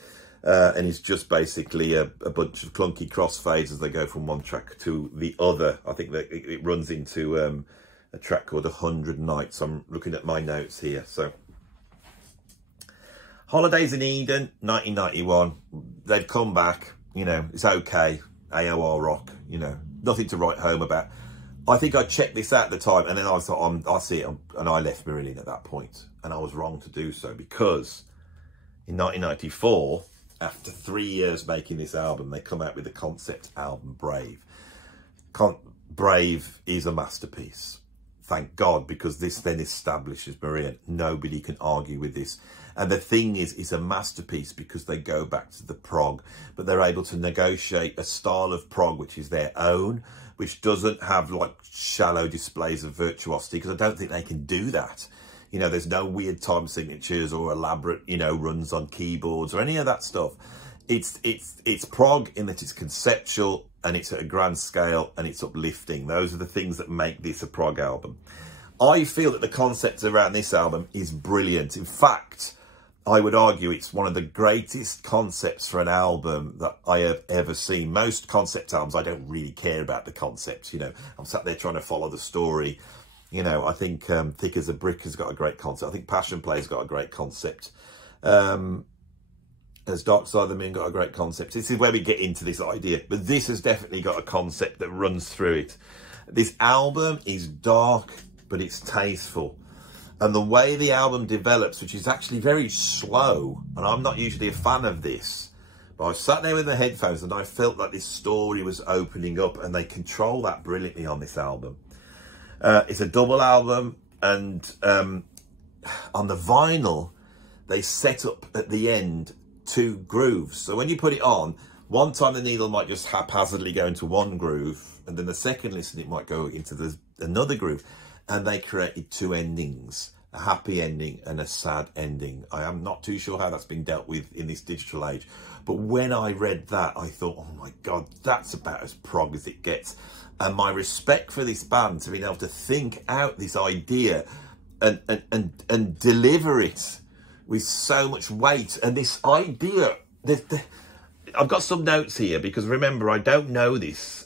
And it's just basically a bunch of clunky crossfades as they go from one track to the other. I think that it runs into a track called 100 Nights. I'm looking at my notes here. So, Holidays in Eden, 1991. They've come back. You know, it's okay. AOR rock, you know, nothing to write home about. I think I checked this out at the time, and then I thought, I'll see it, and I left Marillion at that point. And I was wrong to do so, because in 1994, after 3 years making this album, they come out with the concept album Brave. Brave is a masterpiece. Thank God, because this then establishes Marillion. Nobody can argue with this. And the thing is, it's a masterpiece because they go back to the prog, but they're able to negotiate a style of prog which is their own, which doesn't have like shallow displays of virtuosity, because I don't think they can do that. You know, there's no weird time signatures or elaborate, you know, runs on keyboards or any of that stuff. It's prog in that it's conceptual and it's at a grand scale and it's uplifting. Those are the things that make this a prog album. I feel that the concept around this album is brilliant. In fact, I would argue it's one of the greatest concepts for an album that I have ever seen. Most concept albums, I don't really care about the concept. You know, I'm sat there trying to follow the story. You know, I think Thick as a Brick has got a great concept. I think Passion Play's got a great concept. As Dark Side of the Moon got a great concept. This is where we get into this idea. But this has definitely got a concept that runs through it. This album is dark, but it's tasteful. And the way the album develops, which is actually very slow, and I'm not usually a fan of this, but I sat there with the headphones and I felt like this story was opening up, and they control that brilliantly on this album. It's a double album, and on the vinyl, they set up at the end 2 grooves. So when you put it on, one time the needle might just haphazardly go into one groove, and then the second listen it might go into another groove. And they created 2 endings, a happy ending and a sad ending. I am not too sure how that's been dealt with in this digital age. But when I read that, I thought, oh my God, that's about as prog as it gets. And my respect for this band, to being able to think out this idea and deliver it with so much weight. And this idea, I've got some notes here, because remember, I don't know this.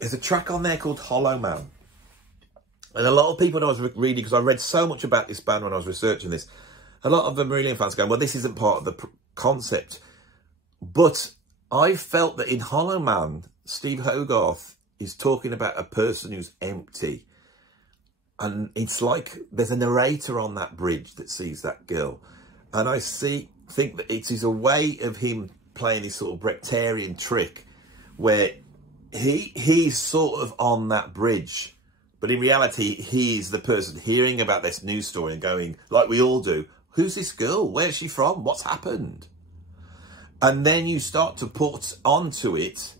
There's a track on there called Hollow Man. And a lot of people, when I was reading, because I read so much about this band when I was researching this, a lot of the Marillion fans going, well, this isn't part of the concept. But I felt that in Hollow Man, Steve Hogarth is talking about a person who's empty. And it's like there's a narrator on that bridge that sees that girl. And I think that it is a way of him playing this sort of Brechterian trick where he's sort of on that bridge, but in reality, he's the person hearing about this news story and going, like we all do, who's this girl? Where's she from? What's happened? And then you start to put onto it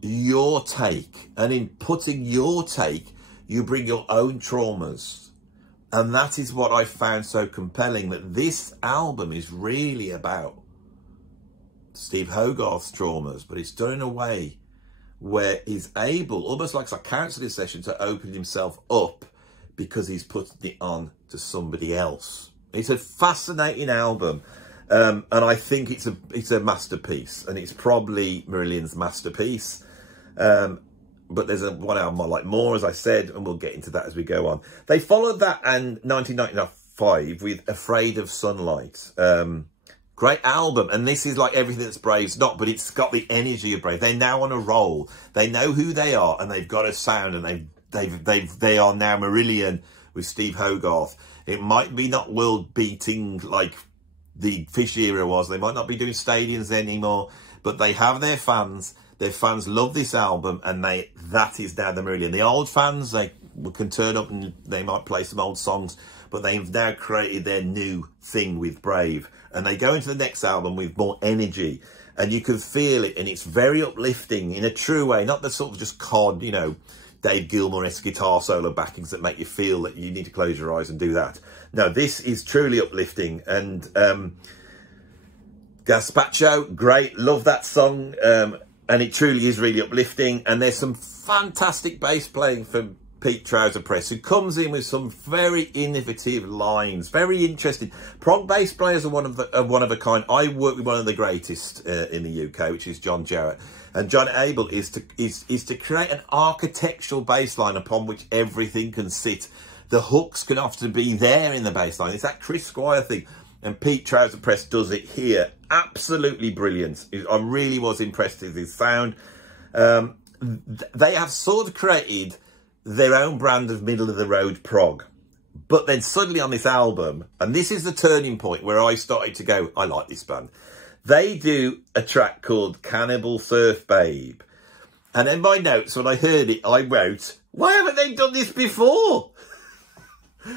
your take. And in putting your take, you bring your own traumas. And that is what I found so compelling, that this album is really about Steve Hogarth's traumas, but it's done in a way where he's able, almost like a counselling session, to open himself up because he's putting it on to somebody else. It's a fascinating album, and I think it's a masterpiece, and it's probably Marillion's masterpiece. But there's one album I like more, as I said, and we'll get into that as we go on. They followed that in 1995 with Afraid of Sunlight. Great album, and this is like everything that's Brave's not, but it's got the energy of Brave. They're now on a roll. They know who they are, and they've got a sound, and they are now Marillion with Steve Hogarth. It might be not world beating like the Fish era was. They might not be doing stadiums anymore, but they have their fans. Their fans love this album, and that is now the Marillion. The old fans, they can turn up and they might play some old songs, but they've now created their new thing with Brave. And they go into the next album with more energy, and you can feel it, and it's very uplifting in a true way, not the sort of just cod, you know, Dave Gilmour-esque guitar solo backings that make you feel that you need to close your eyes and do that. No, this is truly uplifting. And Gazpacho, great, love that song, and it truly is really uplifting. And there's some fantastic bass playing from Pete Trouser Press, who comes in with some very innovative lines, very interesting. Prog bass players are one of a kind. I work with one of the greatest in the UK, which is John Jarrett, and John able is to create an architectural bass line upon which everything can sit. The hooks can often be there in the bass line. It's that Chris Squire thing, and Pete Trouser Press does it here. Absolutely brilliant. I really was impressed with his sound. They have sort of created their own brand of middle-of-the-road prog. But then suddenly on this album, and this is the turning point where I started to go, I like this band. They do a track called Cannibal Surf Babe. And in my notes, when I heard it, I wrote, why haven't they done this before?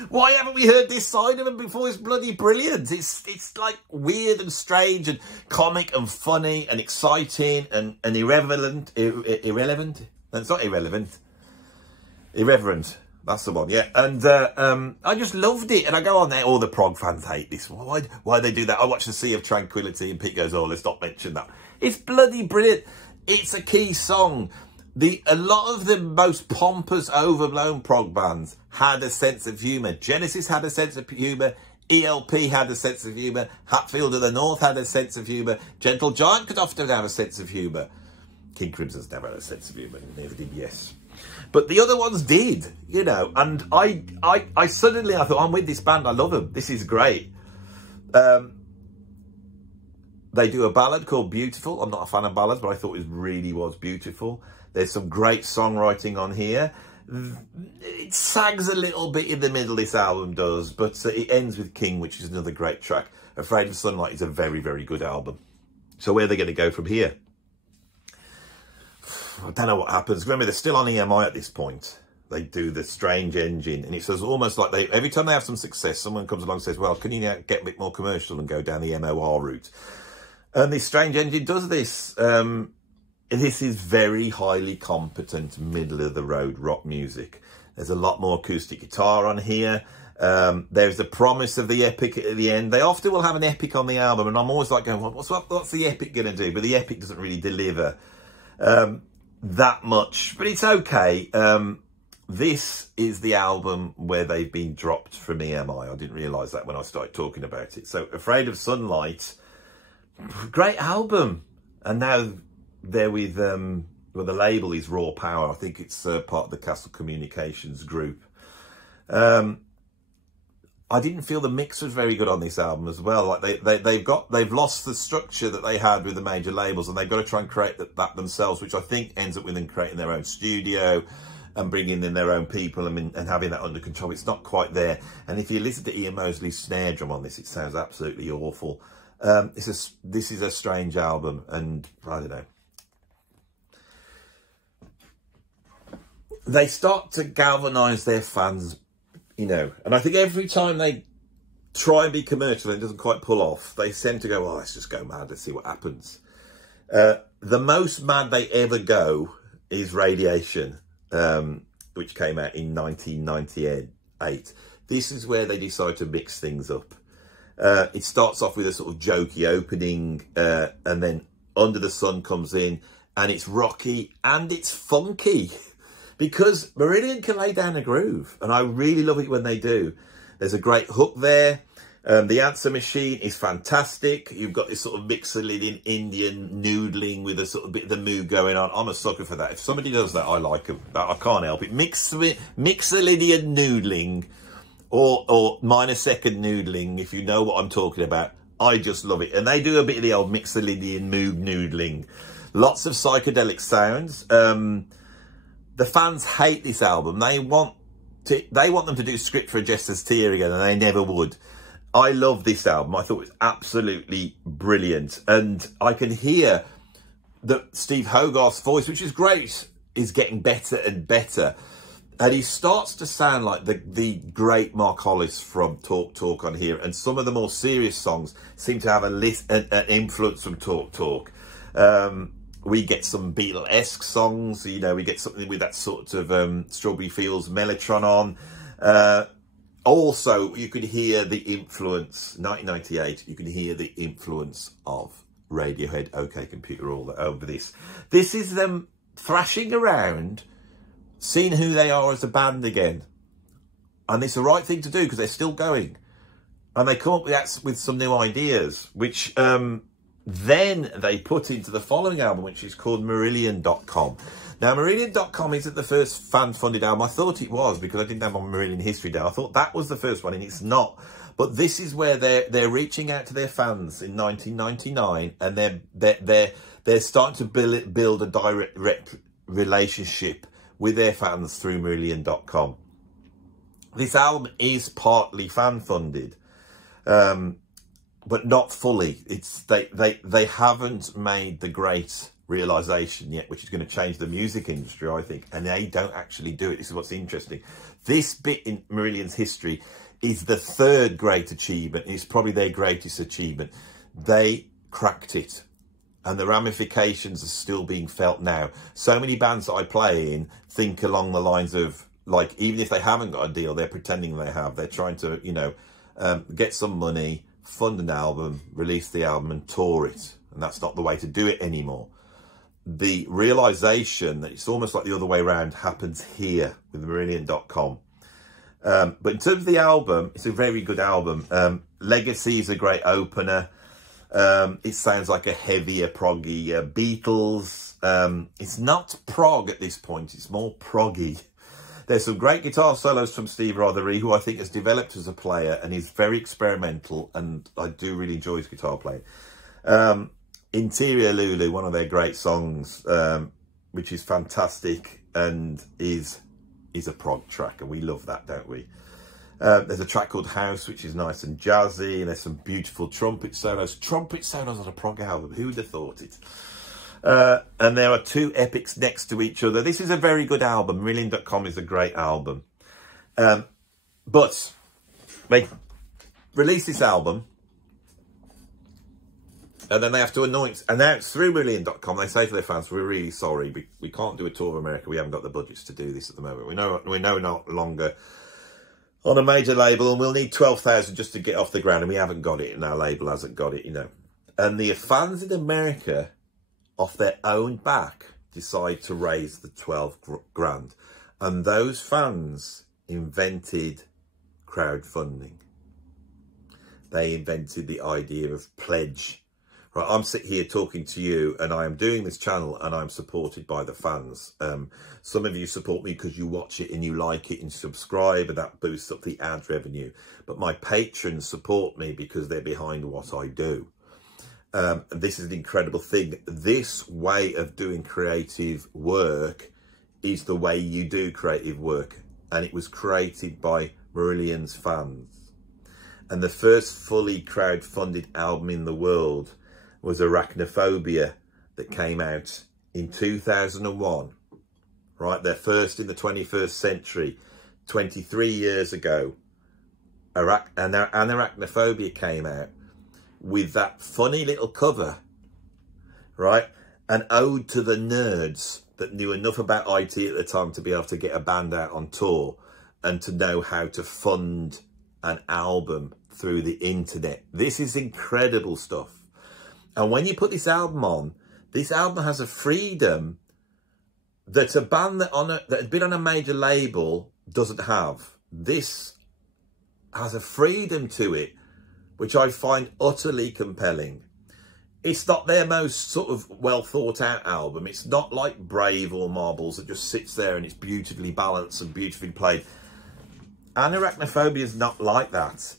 Why haven't we heard this side of them before? It's bloody brilliant. It's like weird and strange and comic and funny and exciting and irrelevant. Irrelevant? No, it's not irrelevant. Irreverent, that's the one, yeah. And I just loved it. And I go on there, all the prog fans hate this. Why they do that? I watch The Sea of Tranquility, and Pete goes, oh, let's not mention that. It's bloody brilliant. It's a key song. A lot of the most pompous, overblown prog bands had a sense of humour. Genesis had a sense of humour. ELP had a sense of humour. Hatfield of the North had a sense of humour. Gentle Giant could often have a sense of humour. King Crimson's never had a sense of humour, neither did Yes. But the other ones did, you know, and I suddenly, I thought, I'm with this band, I love them, this is great. They do a ballad called Beautiful. I'm not a fan of ballads, but I thought it really was beautiful. There's some great songwriting on here. It sags a little bit in the middle, this album does, but it ends with King, which is another great track. Afraid of Sunlight is a very, very good album. So where are they going to go from here? I don't know what happens. Remember, they're still on EMI at this point. They do the Strange Engine, and it's almost like every time they have some success, someone comes along and says, well, can you now get a bit more commercial and go down the MOR route? And this Strange Engine does this. This is very highly competent, middle-of-the-road rock music. There's a lot more acoustic guitar on here. There's the promise of the epic at the end. They often will have an epic on the album, and I'm always like going, what's the epic going to do? But the epic doesn't really deliver that much, but it's okay. This is the album where they've been dropped from EMI. I didn't realise that when I started talking about it. So Afraid of Sunlight, great album. And now they're with, well, the label is Raw Power. I think it's part of the Castle Communications group. I didn't feel the mix was very good on this album as well. Like they've lost the structure that they had with the major labels, and they've got to try and create that themselves, which I think ends up with them creating their own studio and bringing in their own people and having that under control. It's not quite there. And if you listen to Ian Mosley's snare drum on this, it sounds absolutely awful. This is a strange album, and I don't know. They start to galvanise their fans, you know, and I think every time they try and be commercial and it doesn't quite pull off, they tend to go, oh, let's just go mad, let's see what happens. The most mad they ever go is Radiation, which came out in 1998. This is where they decide to mix things up. It starts off with a sort of jokey opening, and then Under the Sun comes in, and it's rocky and it's funky because Marillion can lay down a groove, and I really love it when they do. There's a great hook there. The answer machine is fantastic. You've got this sort of mixolydian Indian noodling with a sort of bit of the mood going on. I'm a sucker for that. If somebody does that, I like them. I can't help it. Mixolydian noodling or minor second noodling, if you know what I'm talking about. I just love it. And they do a bit of the old mixolydian mood noodling. Lots of psychedelic sounds. The fans hate this album. They want them to do Script for a Jester's Tear again, and they never would. I love this album. I thought it was absolutely brilliant. And I can hear that Steve Hogarth's voice, which is great, is getting better and better. And he starts to sound like the great Mark Hollis from Talk Talk on here. And some of the more serious songs seem to have an influence from Talk Talk. We get some Beatle-esque songs. You know, we get something with that sort of Strawberry Fields Mellotron on. Also, you could hear the influence, 1998, you can hear the influence of Radiohead, OK Computer, all that over this. This is them thrashing around, seeing who they are as a band again. And it's the right thing to do because they're still going. And they come up with some new ideas, which then they put into the following album, which is called Marillion.com. Now, Marillion.com isn't the first fan-funded album. I thought it was because I didn't have my Marillion History Day. I thought that was the first one, and it's not. But this is where they're reaching out to their fans in 1999, and they're starting to build a direct relationship with their fans through Marillion.com. This album is partly fan-funded, but not fully. It's they haven't made the great realization yet, which is going to change the music industry, I think, and they don't actually do it. This is what's interesting. This bit in Marillion's history is the third great achievement. It's probably their greatest achievement. They cracked it, and the ramifications are still being felt now. So many bands that I play in think along the lines of, like, even if they haven't got a deal, they're pretending they have. They're trying to, you know, get some money, fund an album, release the album and tour it. And that's not the way to do it anymore. The realization that it's almost like the other way around happens here with Marillion.com. But in terms of the album, it's a very good album. Legacy is a great opener. It sounds like a heavier, proggy Beatles. It's not prog at this point, it's more proggy. There's some great guitar solos from Steve Rothery, who I think has developed as a player and is very experimental, and I do really enjoy his guitar playing. Interior Lulu, one of their great songs, which is fantastic and is a prog track, and we love that, don't we? There's a track called House, which is nice and jazzy, and there's some beautiful trumpet solos. Trumpet solos on a prog album, who would have thought it? And there are two epics next to each other. This is a very good album. Marillion.com is a great album. But they release this album, and then they have to announce through Marillion.com. They say to their fans, "We're really sorry, we can't do a tour of America. We haven't got the budgets to do this at the moment. We're no longer on a major label, and we'll need 12,000 just to get off the ground, and we haven't got it, and our label hasn't got it, you know." And the fans in America, off their own back, decide to raise the 12 grand. And those fans invented crowdfunding. They invented the idea of pledge. Right, I'm sitting here talking to you, and I am doing this channel, and I'm supported by the fans. Some of you support me because you watch it and you like it and subscribe, and that boosts up the ad revenue. But my patrons support me because they're behind what I do. This is an incredible thing. This way of doing creative work is the way you do creative work, and it was created by Marillion's fans. And the first fully crowd-funded album in the world was Arachnophobia, that came out in 2001. Right, they're first in the 21st century, 23 years ago. And Arachnophobia came out with that funny little cover, right? An ode to the nerds that knew enough about IT at the time to be able to get a band out on tour and to know how to fund an album through the internet. This is incredible stuff. And when you put this album on, this album has a freedom that a band that had been on a major label doesn't have. This has a freedom to it, which I find utterly compelling. It's not their most sort of well thought out album. It's not like Brave or Marbles that just sits there and it's beautifully balanced and beautifully played. Arachnophobia is not like that.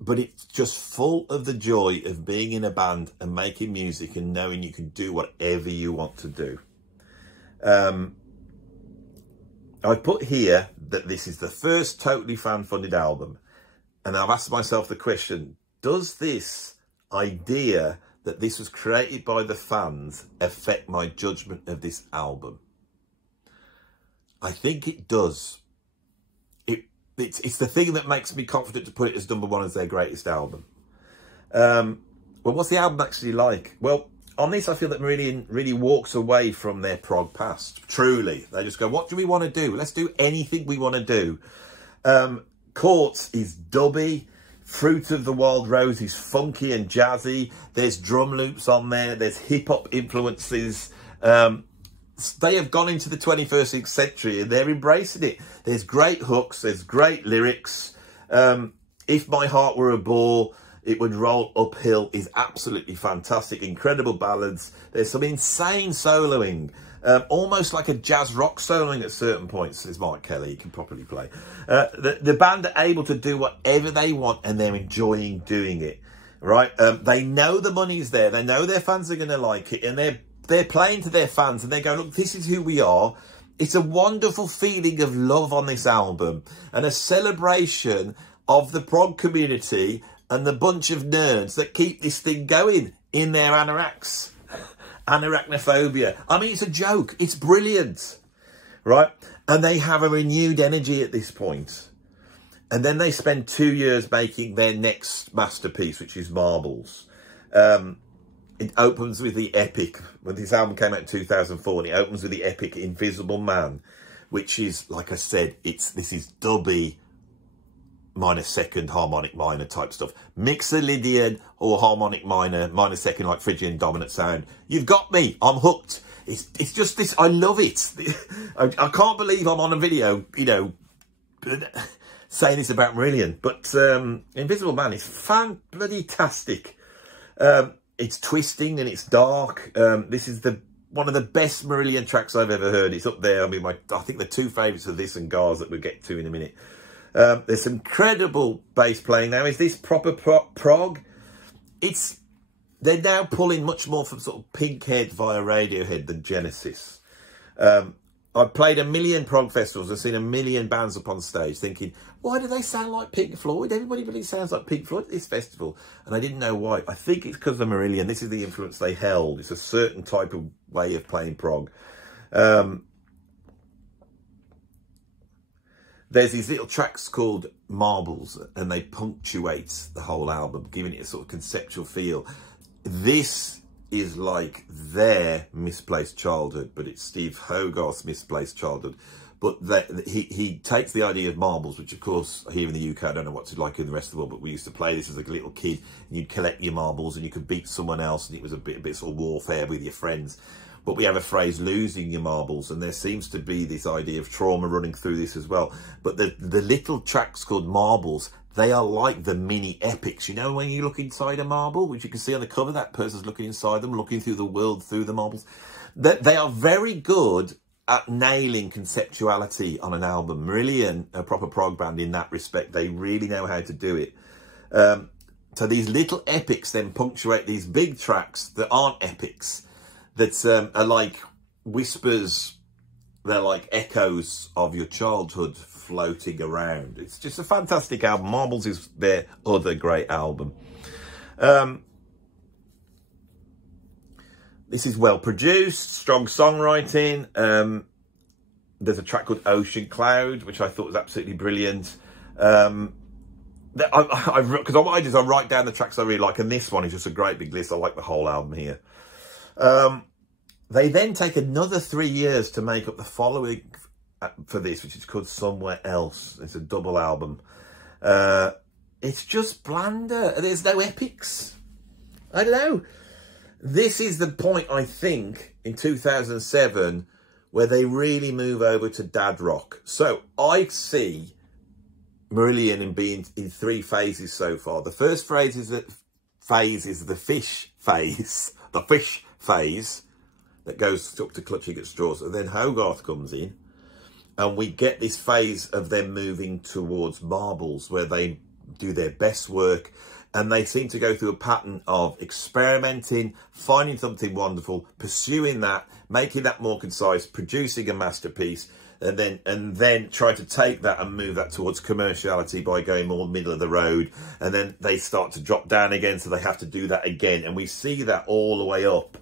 But it's just full of the joy of being in a band and making music and knowing you can do whatever you want to do. I've put here that this is the first totally fan-funded album. And I've asked myself the question, does this idea that this was created by the fans affect my judgment of this album? I think it does. It's the thing that makes me confident to put it as #1 as their greatest album. Well, what's the album actually like? Well, on this, I feel that MARILLION really walks away from their prog past. Truly. They just go, what do we want to do? Let's do anything we want to do. Courts is dubby. Fruit of the Wild Rose is funky and jazzy. There's drum loops on there. There's hip-hop influences. They have gone into the 21st century and they're embracing it. There's great hooks. There's great lyrics. If My Heart Were a Ball, It Would Roll Uphill is absolutely fantastic. Incredible ballads. There's some insane soloing. Almost like a jazz rock soloing at certain points. There's Mike Kelly, he can properly play. The band are able to do whatever they want and they're enjoying doing it. Right? They know the money's there. They know their fans are going to like it. And they're playing to their fans and they go, look, this is who we are. It's a wonderful feeling of love on this album and a celebration of the prog community and the bunch of nerds that keep this thing going in their anoraks. Arachnophobia. I mean, it's a joke. It's brilliant, right? And they have a renewed energy at this point. And then they spend 2 years making their next masterpiece, which is Marbles. It opens with the epic, when this album came out in 2004, and it opens with the epic Invisible Man, which is, like I said, this is dubby, minor second, harmonic minor type stuff. Mixolydian or harmonic minor second, like Phrygian dominant sound. You've got me. I'm hooked. It's just this. I love it. I can't believe I'm on a video, you know, saying this about MARILLION. But Invisible Man is fan-bloody-tastic. It's twisting and it's dark. This is one of the best MARILLION tracks I've ever heard. It's up there. I mean, I think the two favourites are this and Gars that we'll get to in a minute. There's some incredible bass playing now. Is this proper prog? They're now pulling much more from sort of Pinkhead via Radiohead than Genesis. I've played a million prog festivals. I've seen a million bands up on stage thinking, why do they sound like Pink Floyd? Everybody really sounds like Pink Floyd at this festival. And I didn't know why. I think it's because of MARILLION. This is the influence they held. It's a certain type of way of playing prog. There's these little tracks called Marbles and they punctuate the whole album, giving it a sort of conceptual feel. This is like their Misplaced Childhood, but it's Steve Hogarth's Misplaced Childhood. But he takes the idea of marbles, which of course here in the UK, I don't know what it's like in the rest of the world, but we used to play this as a little kid and you'd collect your marbles and you could beat someone else and it was a bit sort of warfare with your friends. But we have a phrase, losing your marbles, and there seems to be this idea of trauma running through this as well. But the little tracks called Marbles, they are like the mini epics. You know, when you look inside a marble, which you can see on the cover, that person's looking inside them, looking through the world through the marbles. They are very good at nailing conceptuality on an album. MARILLION, a proper prog band in that respect, they really know how to do it. So these little epics then punctuate these big tracks that aren't epics, that are like whispers, they're like echoes of your childhood floating around. It's just a fantastic album. Marbles is their other great album. This is well produced, strong songwriting. There's a track called Ocean Cloud, which I thought was absolutely brilliant. Because what I do is I write down the tracks I really like, and this one is just a great big list. I like the whole album here. They then take another 3 years to make up the following for this, which is called Somewhere Else. It's a double album. it's just blander. There's no epics. I don't know. This is the point, I think, in 2007, where they really move over to dad rock. So I see Marillion in being in 3 phases so far. The first phase is the fish phase, the fish phase that goes up to Clutching at Straws. And then Hogarth comes in, and we get this phase of them moving towards Marbles, where they do their best work, and they seem to go through a pattern of experimenting, finding something wonderful, pursuing that, making that more concise, producing a masterpiece, and then trying to take that and move that towards commerciality by going more middle of the road. And then they start to drop down again, so they have to do that again. And we see that all the way up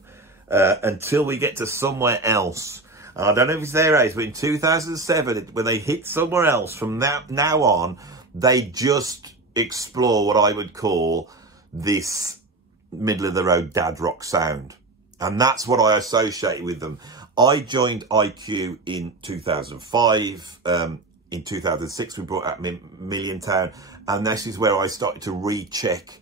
until we get to Somewhere Else. And I don't know if it's their age, but in 2007, when they hit Somewhere Else, from now on, they just explore what I would call this middle of the road dad rock sound. And that's what I associate with them. I joined IQ in 2005. In 2006, we brought out Million Town. And this is where I started to recheck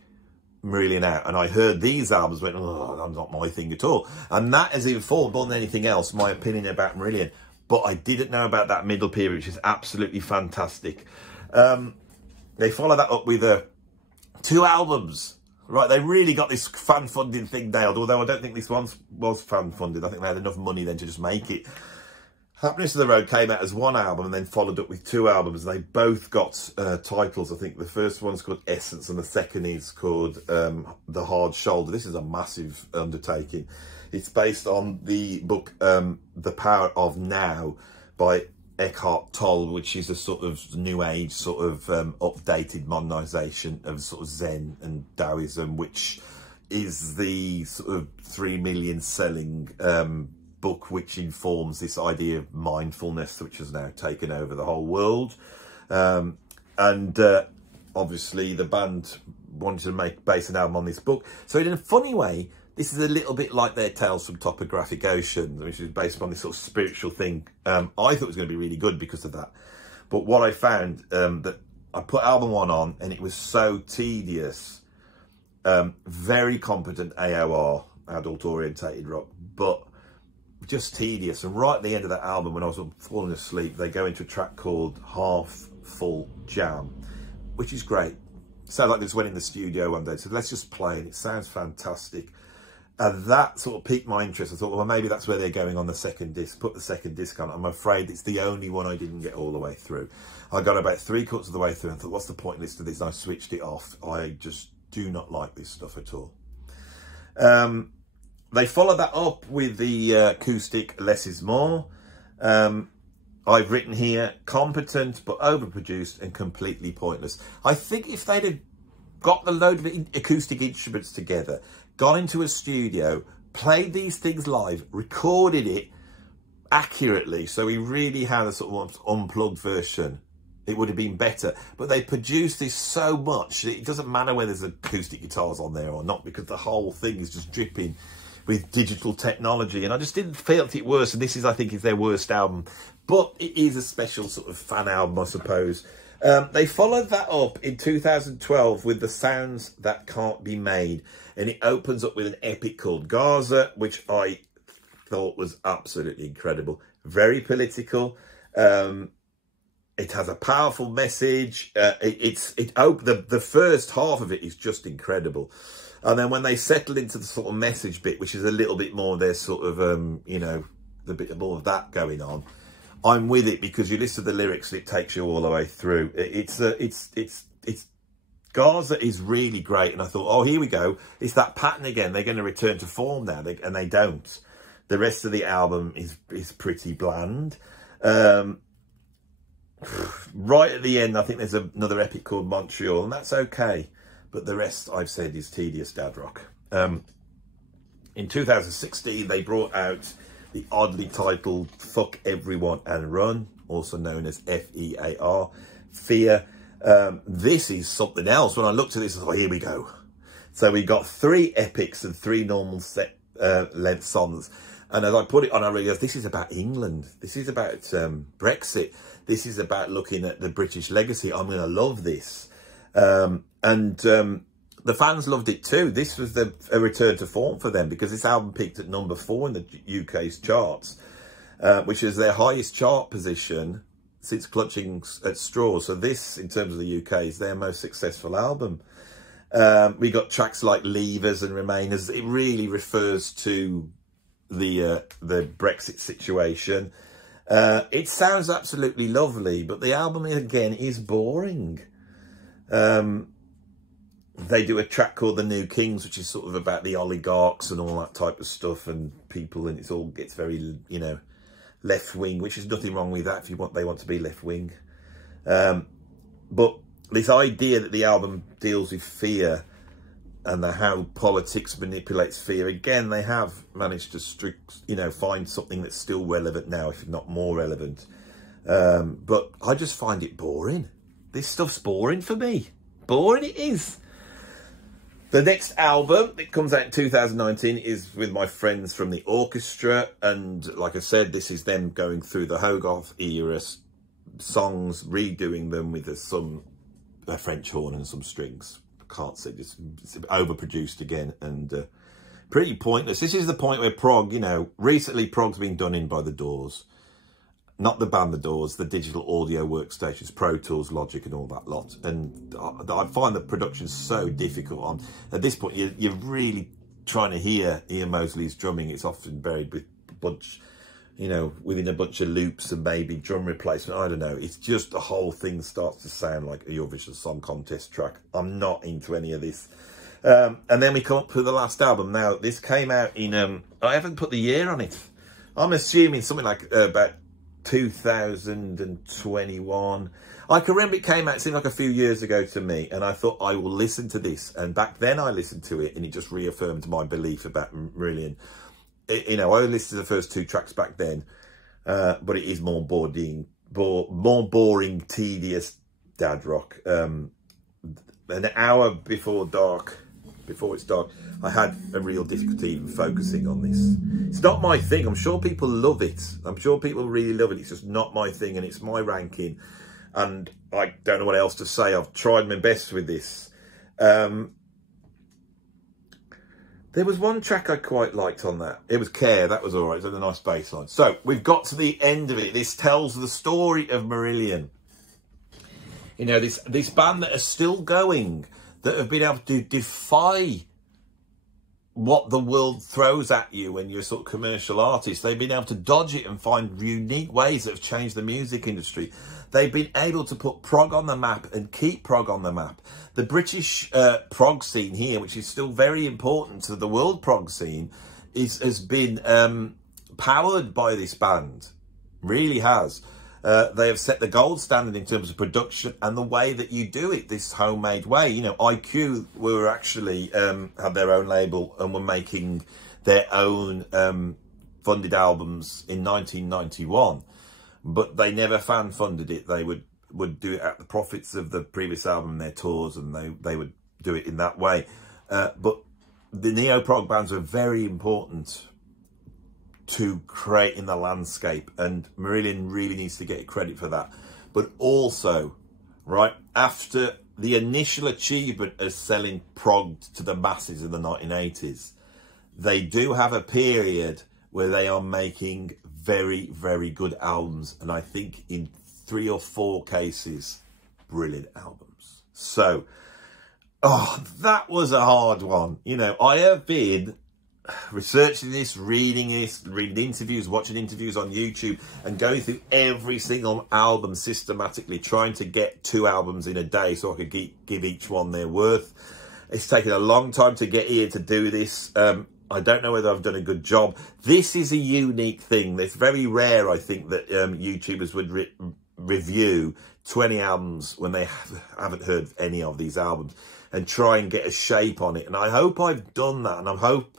Marillion out. And I heard these albums, went, oh, that's not my thing at all. And that has informed more than anything else my opinion about Marillion. But I didn't know about that middle period, which is absolutely fantastic. They follow that up with 2 albums. Right, they really got this fan funding thing nailed, although I don't think this one was fan funded. I think they had enough money then to just make it. Happiness of the Road came out as 1 album and then followed up with 2 albums. They both got titles. I think the first one's called Essence and the second is called The Hard Shoulder. This is a massive undertaking. It's based on the book The Power of Now by Eckhart Tolle, which is a sort of new age, sort of updated modernisation of sort of Zen and Taoism, which is the sort of 3 million selling book which informs this idea of mindfulness, which has now taken over the whole world. Obviously the band wanted to base an album on this book. So in a funny way, this is a little bit like their Tales from Topographic Ocean, which is based on this sort of spiritual thing. I thought it was going to be really good because of that. But what I found, that I put album 1 on and it was so tedious. Very competent AOR, adult orientated rock, but just tedious. And right at the end of that album, when I was falling asleep, they go into a track called Half Full Jam, which is great. Sounded like this went in the studio one day, so let's just play it. It sounds fantastic. And that sort of piqued my interest. I thought, well, maybe that's where they're going on the second disc. Put the second disc on. I'm afraid it's the only one I didn't get all the way through. I got about 3/4 of the way through and thought, what's the point of this? And I switched it off. I just do not like this stuff at all. They follow that up with the acoustic Less Is More. I've written here, competent but overproduced and completely pointless. I think if they'd have got the load of acoustic instruments together, gone into a studio, played these things live, recorded it accurately, so we really had a sort of unplugged version, it would have been better. But they produced this so much that it doesn't matter whether there's acoustic guitars on there or not, because the whole thing is just dripping with digital technology. And I just didn't feel it worse. And this is, I think, is their worst album. But it is a special sort of fan album, I suppose. They followed that up in 2012 with The Sounds That Can't Be Made. And it opens up with an epic called Gaza, which I thought was absolutely incredible. Very political. It has a powerful message. The first half of it is just incredible. And then when they settle into the sort of message bit, which is a little bit more their sort of, you know, the bit more of that going on, I'm with it, because you listen to the lyrics and it takes you all the way through. Gaza is really great. And I thought, oh, here we go. It's that pattern again. They're going to return to form now. And they don't. The rest of the album is pretty bland. Right at the end, I think there's another epic called Montreal, and that's okay. But the rest, I've said, is tedious dad rock. In 2016, they brought out the oddly titled Fuck Everyone and Run, also known as FEAR, Fear. This is something else. When I looked at this, I thought, here we go. So we got 3 epics and 3 normal set length songs. And as I put it on, I realised this is about England. This is about Brexit. This is about looking at the British legacy. I'm going to love this. The fans loved it too. This was a return to form for them, because this album peaked at #4 in the UK's charts, which is their highest chart position since Clutching at Straws. So this, in terms of the UK, is their most successful album. We got tracks like Leavers and Remainers. It really refers to the Brexit situation. It sounds absolutely lovely, but the album again is boring. They do a track called The New Kings, which is sort of about the oligarchs and all that type of stuff and people, and gets very, you know, left wing, which is nothing wrong with that if they want to be left wing. But this idea that the album deals with fear and how politics manipulates fear, again, they have managed to find something that's still relevant now, if not more relevant. But I just find it boring. This stuff's boring for me. Boring it is. The next album that comes out in 2019 is with my friends from the orchestra, and like I said, this is them going through the Hogarth era songs, redoing them with a French horn and some strings. I can't say, it's overproduced again and pretty pointless. This is the point where prog, you know, recently prog's been done in by the Doors. Not the band The Doors, the digital audio workstations, Pro Tools, Logic and all that lot. And I find the production so difficult. At this point, you're really trying to hear Ian Mosley's drumming. It's often buried with within a bunch of loops and maybe drum replacement. I don't know. It's just the whole thing starts to sound like a Eurovision Song Contest track. I'm not into any of this. And then we come up with the last album. Now, this came out in, I haven't put the year on it. I'm assuming something like about 2021. I can remember it came out, it seemed like a few years ago to me, and I thought I will listen to this. And back then I listened to it and it just reaffirmed my belief about Marillion. I only listened to the first 2 tracks back then, but it is more boring, tedious dad rock. An hour before it's dark, I had a real difficulty even focusing on this. It's not my thing. I'm sure people love it. I'm sure people really love it. It's just not my thing, and it's my ranking. And I don't know what else to say. I've tried my best with this. There was one track I quite liked on that. It was Care. That was all right. It had a nice bass line. So we've got to the end of it. This tells the story of Marillion. You know, this band that are still going, that have been able to defy what the world throws at you when you're a sort of commercial artist. They've been able to dodge it and find unique ways that have changed the music industry. They've been able to put prog on the map and keep prog on the map. The British prog scene here, which is still very important to the world prog scene, has been powered by this band. Really has. They have set the gold standard in terms of production and the way that you do it, this homemade way. You know, IQ were actually, had their own label and were making their own funded albums in 1991. But they never fan-funded it. They would do it at the profits of the previous album, their tours, and they would do it in that way. But the neo-prog bands were very important to creating the landscape, and Marillion really needs to get credit for that. But also, right, after the initial achievement of selling prog to the masses in the 1980s, they do have a period where they are making very, very good albums, and I think in 3 or 4 cases, brilliant albums. So, that was a hard one. You know, I have been researching this, reading interviews, watching interviews on YouTube, and going through every single album systematically, trying to get 2 albums in a day so I could give each one their worth. It's taken a long time to get here to do this. I don't know whether I've done a good job. This is a unique thing. It's very rare, I think, that YouTubers would review 20 albums when they haven't heard any of these albums and try and get a shape on it. And I hope I've done that, and I hope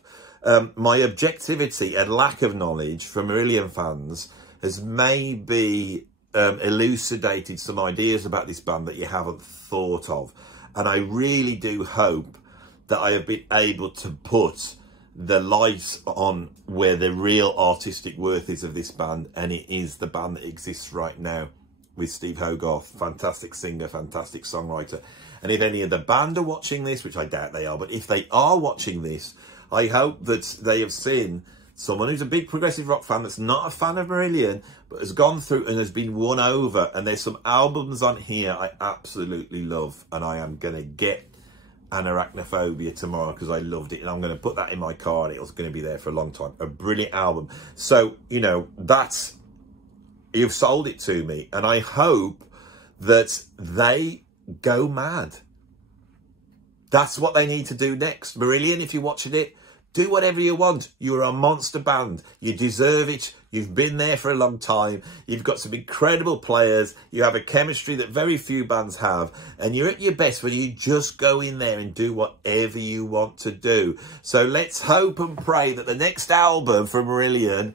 my objectivity and lack of knowledge for Marillion fans has maybe elucidated some ideas about this band that you haven't thought of. And I really do hope that I have been able to put the light on where the real artistic worth is of this band, and it is the band that exists right now with Steve Hogarth, fantastic singer, fantastic songwriter, And if any of the band are watching this, which I doubt they are, but if they are watching this, I hope that they have seen someone who's a big progressive rock fan that's not a fan of Marillion, but has gone through and has been won over. And there's some albums on here I absolutely love, and I am going to get an Arachnophobia tomorrow because I loved it, and I'm going to put that in my car, and it's going to be there for a long time. A brilliant album. So, you know, you've sold it to me, and I hope that they go mad. That's what they need to do next. Marillion, if you're watching it, do whatever you want. You're a monster band. You deserve it. You've been there for a long time. You've got some incredible players. You have a chemistry that very few bands have. And you're at your best when you just go in there and do whatever you want to do. So let's hope and pray that the next album from Marillion,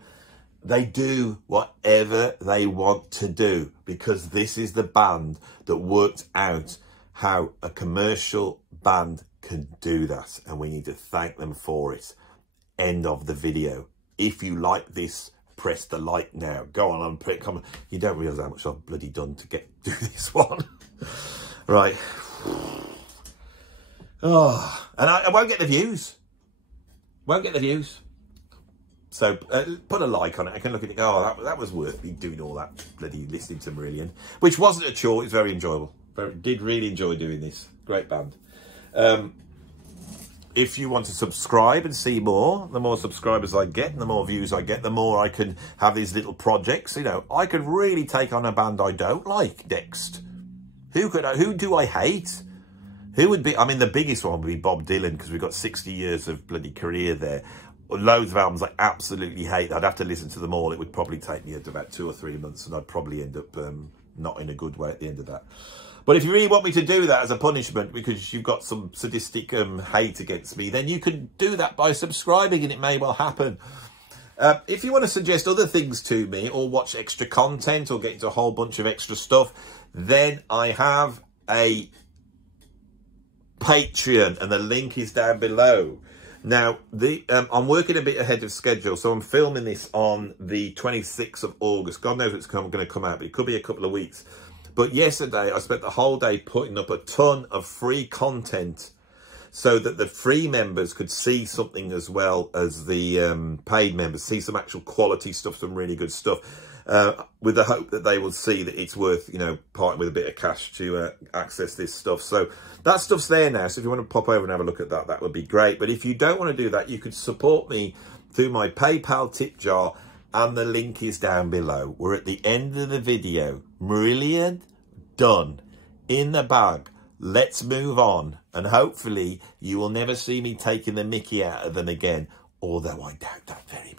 they do whatever they want to do. Because this is the band that worked out how a commercial band can do that, and we need to thank them for it. End of the video. If you like this, press the like now. Go on and put it, comment. You don't realise how much I've bloody done to do this one. Right. Oh, and I won't get the views. Won't get the views. So put a like on it. I can look at it. Oh, that was worth me doing all that bloody listening to Marillion, which wasn't a chore. It was very enjoyable. Did really enjoy doing this. Great band. If you want to subscribe and see more, the more subscribers I get and the more views I get, the more I can have these little projects. You know, I could really take on a band I don't like next. Who do I hate? Who would be? I mean, the biggest one would be Bob Dylan, because we've got 60 years of bloody career there. Loads of albums I absolutely hate. I'd have to listen to them all. It would probably take me about 2 or 3 months, and I'd probably end up not in a good way at the end of that. But if you really want me to do that as a punishment because you've got some sadistic hate against me, then you can do that by subscribing, and it may well happen. If you want to suggest other things to me, or watch extra content, or get into a whole bunch of extra stuff, then I have a Patreon, and the link is down below. Now, I'm working a bit ahead of schedule, so I'm filming this on the 26th of August. God knows it's going to come out, but it could be a couple of weeks. But yesterday, I spent the whole day putting up a ton of free content so that the free members could see something as well as the paid members, see some actual quality stuff, some really good stuff, with the hope that they will see that it's worth, you know, parting with a bit of cash to access this stuff. So that stuff's there now. So if you want to pop over and have a look at that, that would be great. But if you don't want to do that, you could support me through my PayPal tip jar, and the link is down below. We're at the end of the video. Marillion, done. In the bag. Let's move on. And hopefully you will never see me taking the mickey out of them again. Although I doubt that very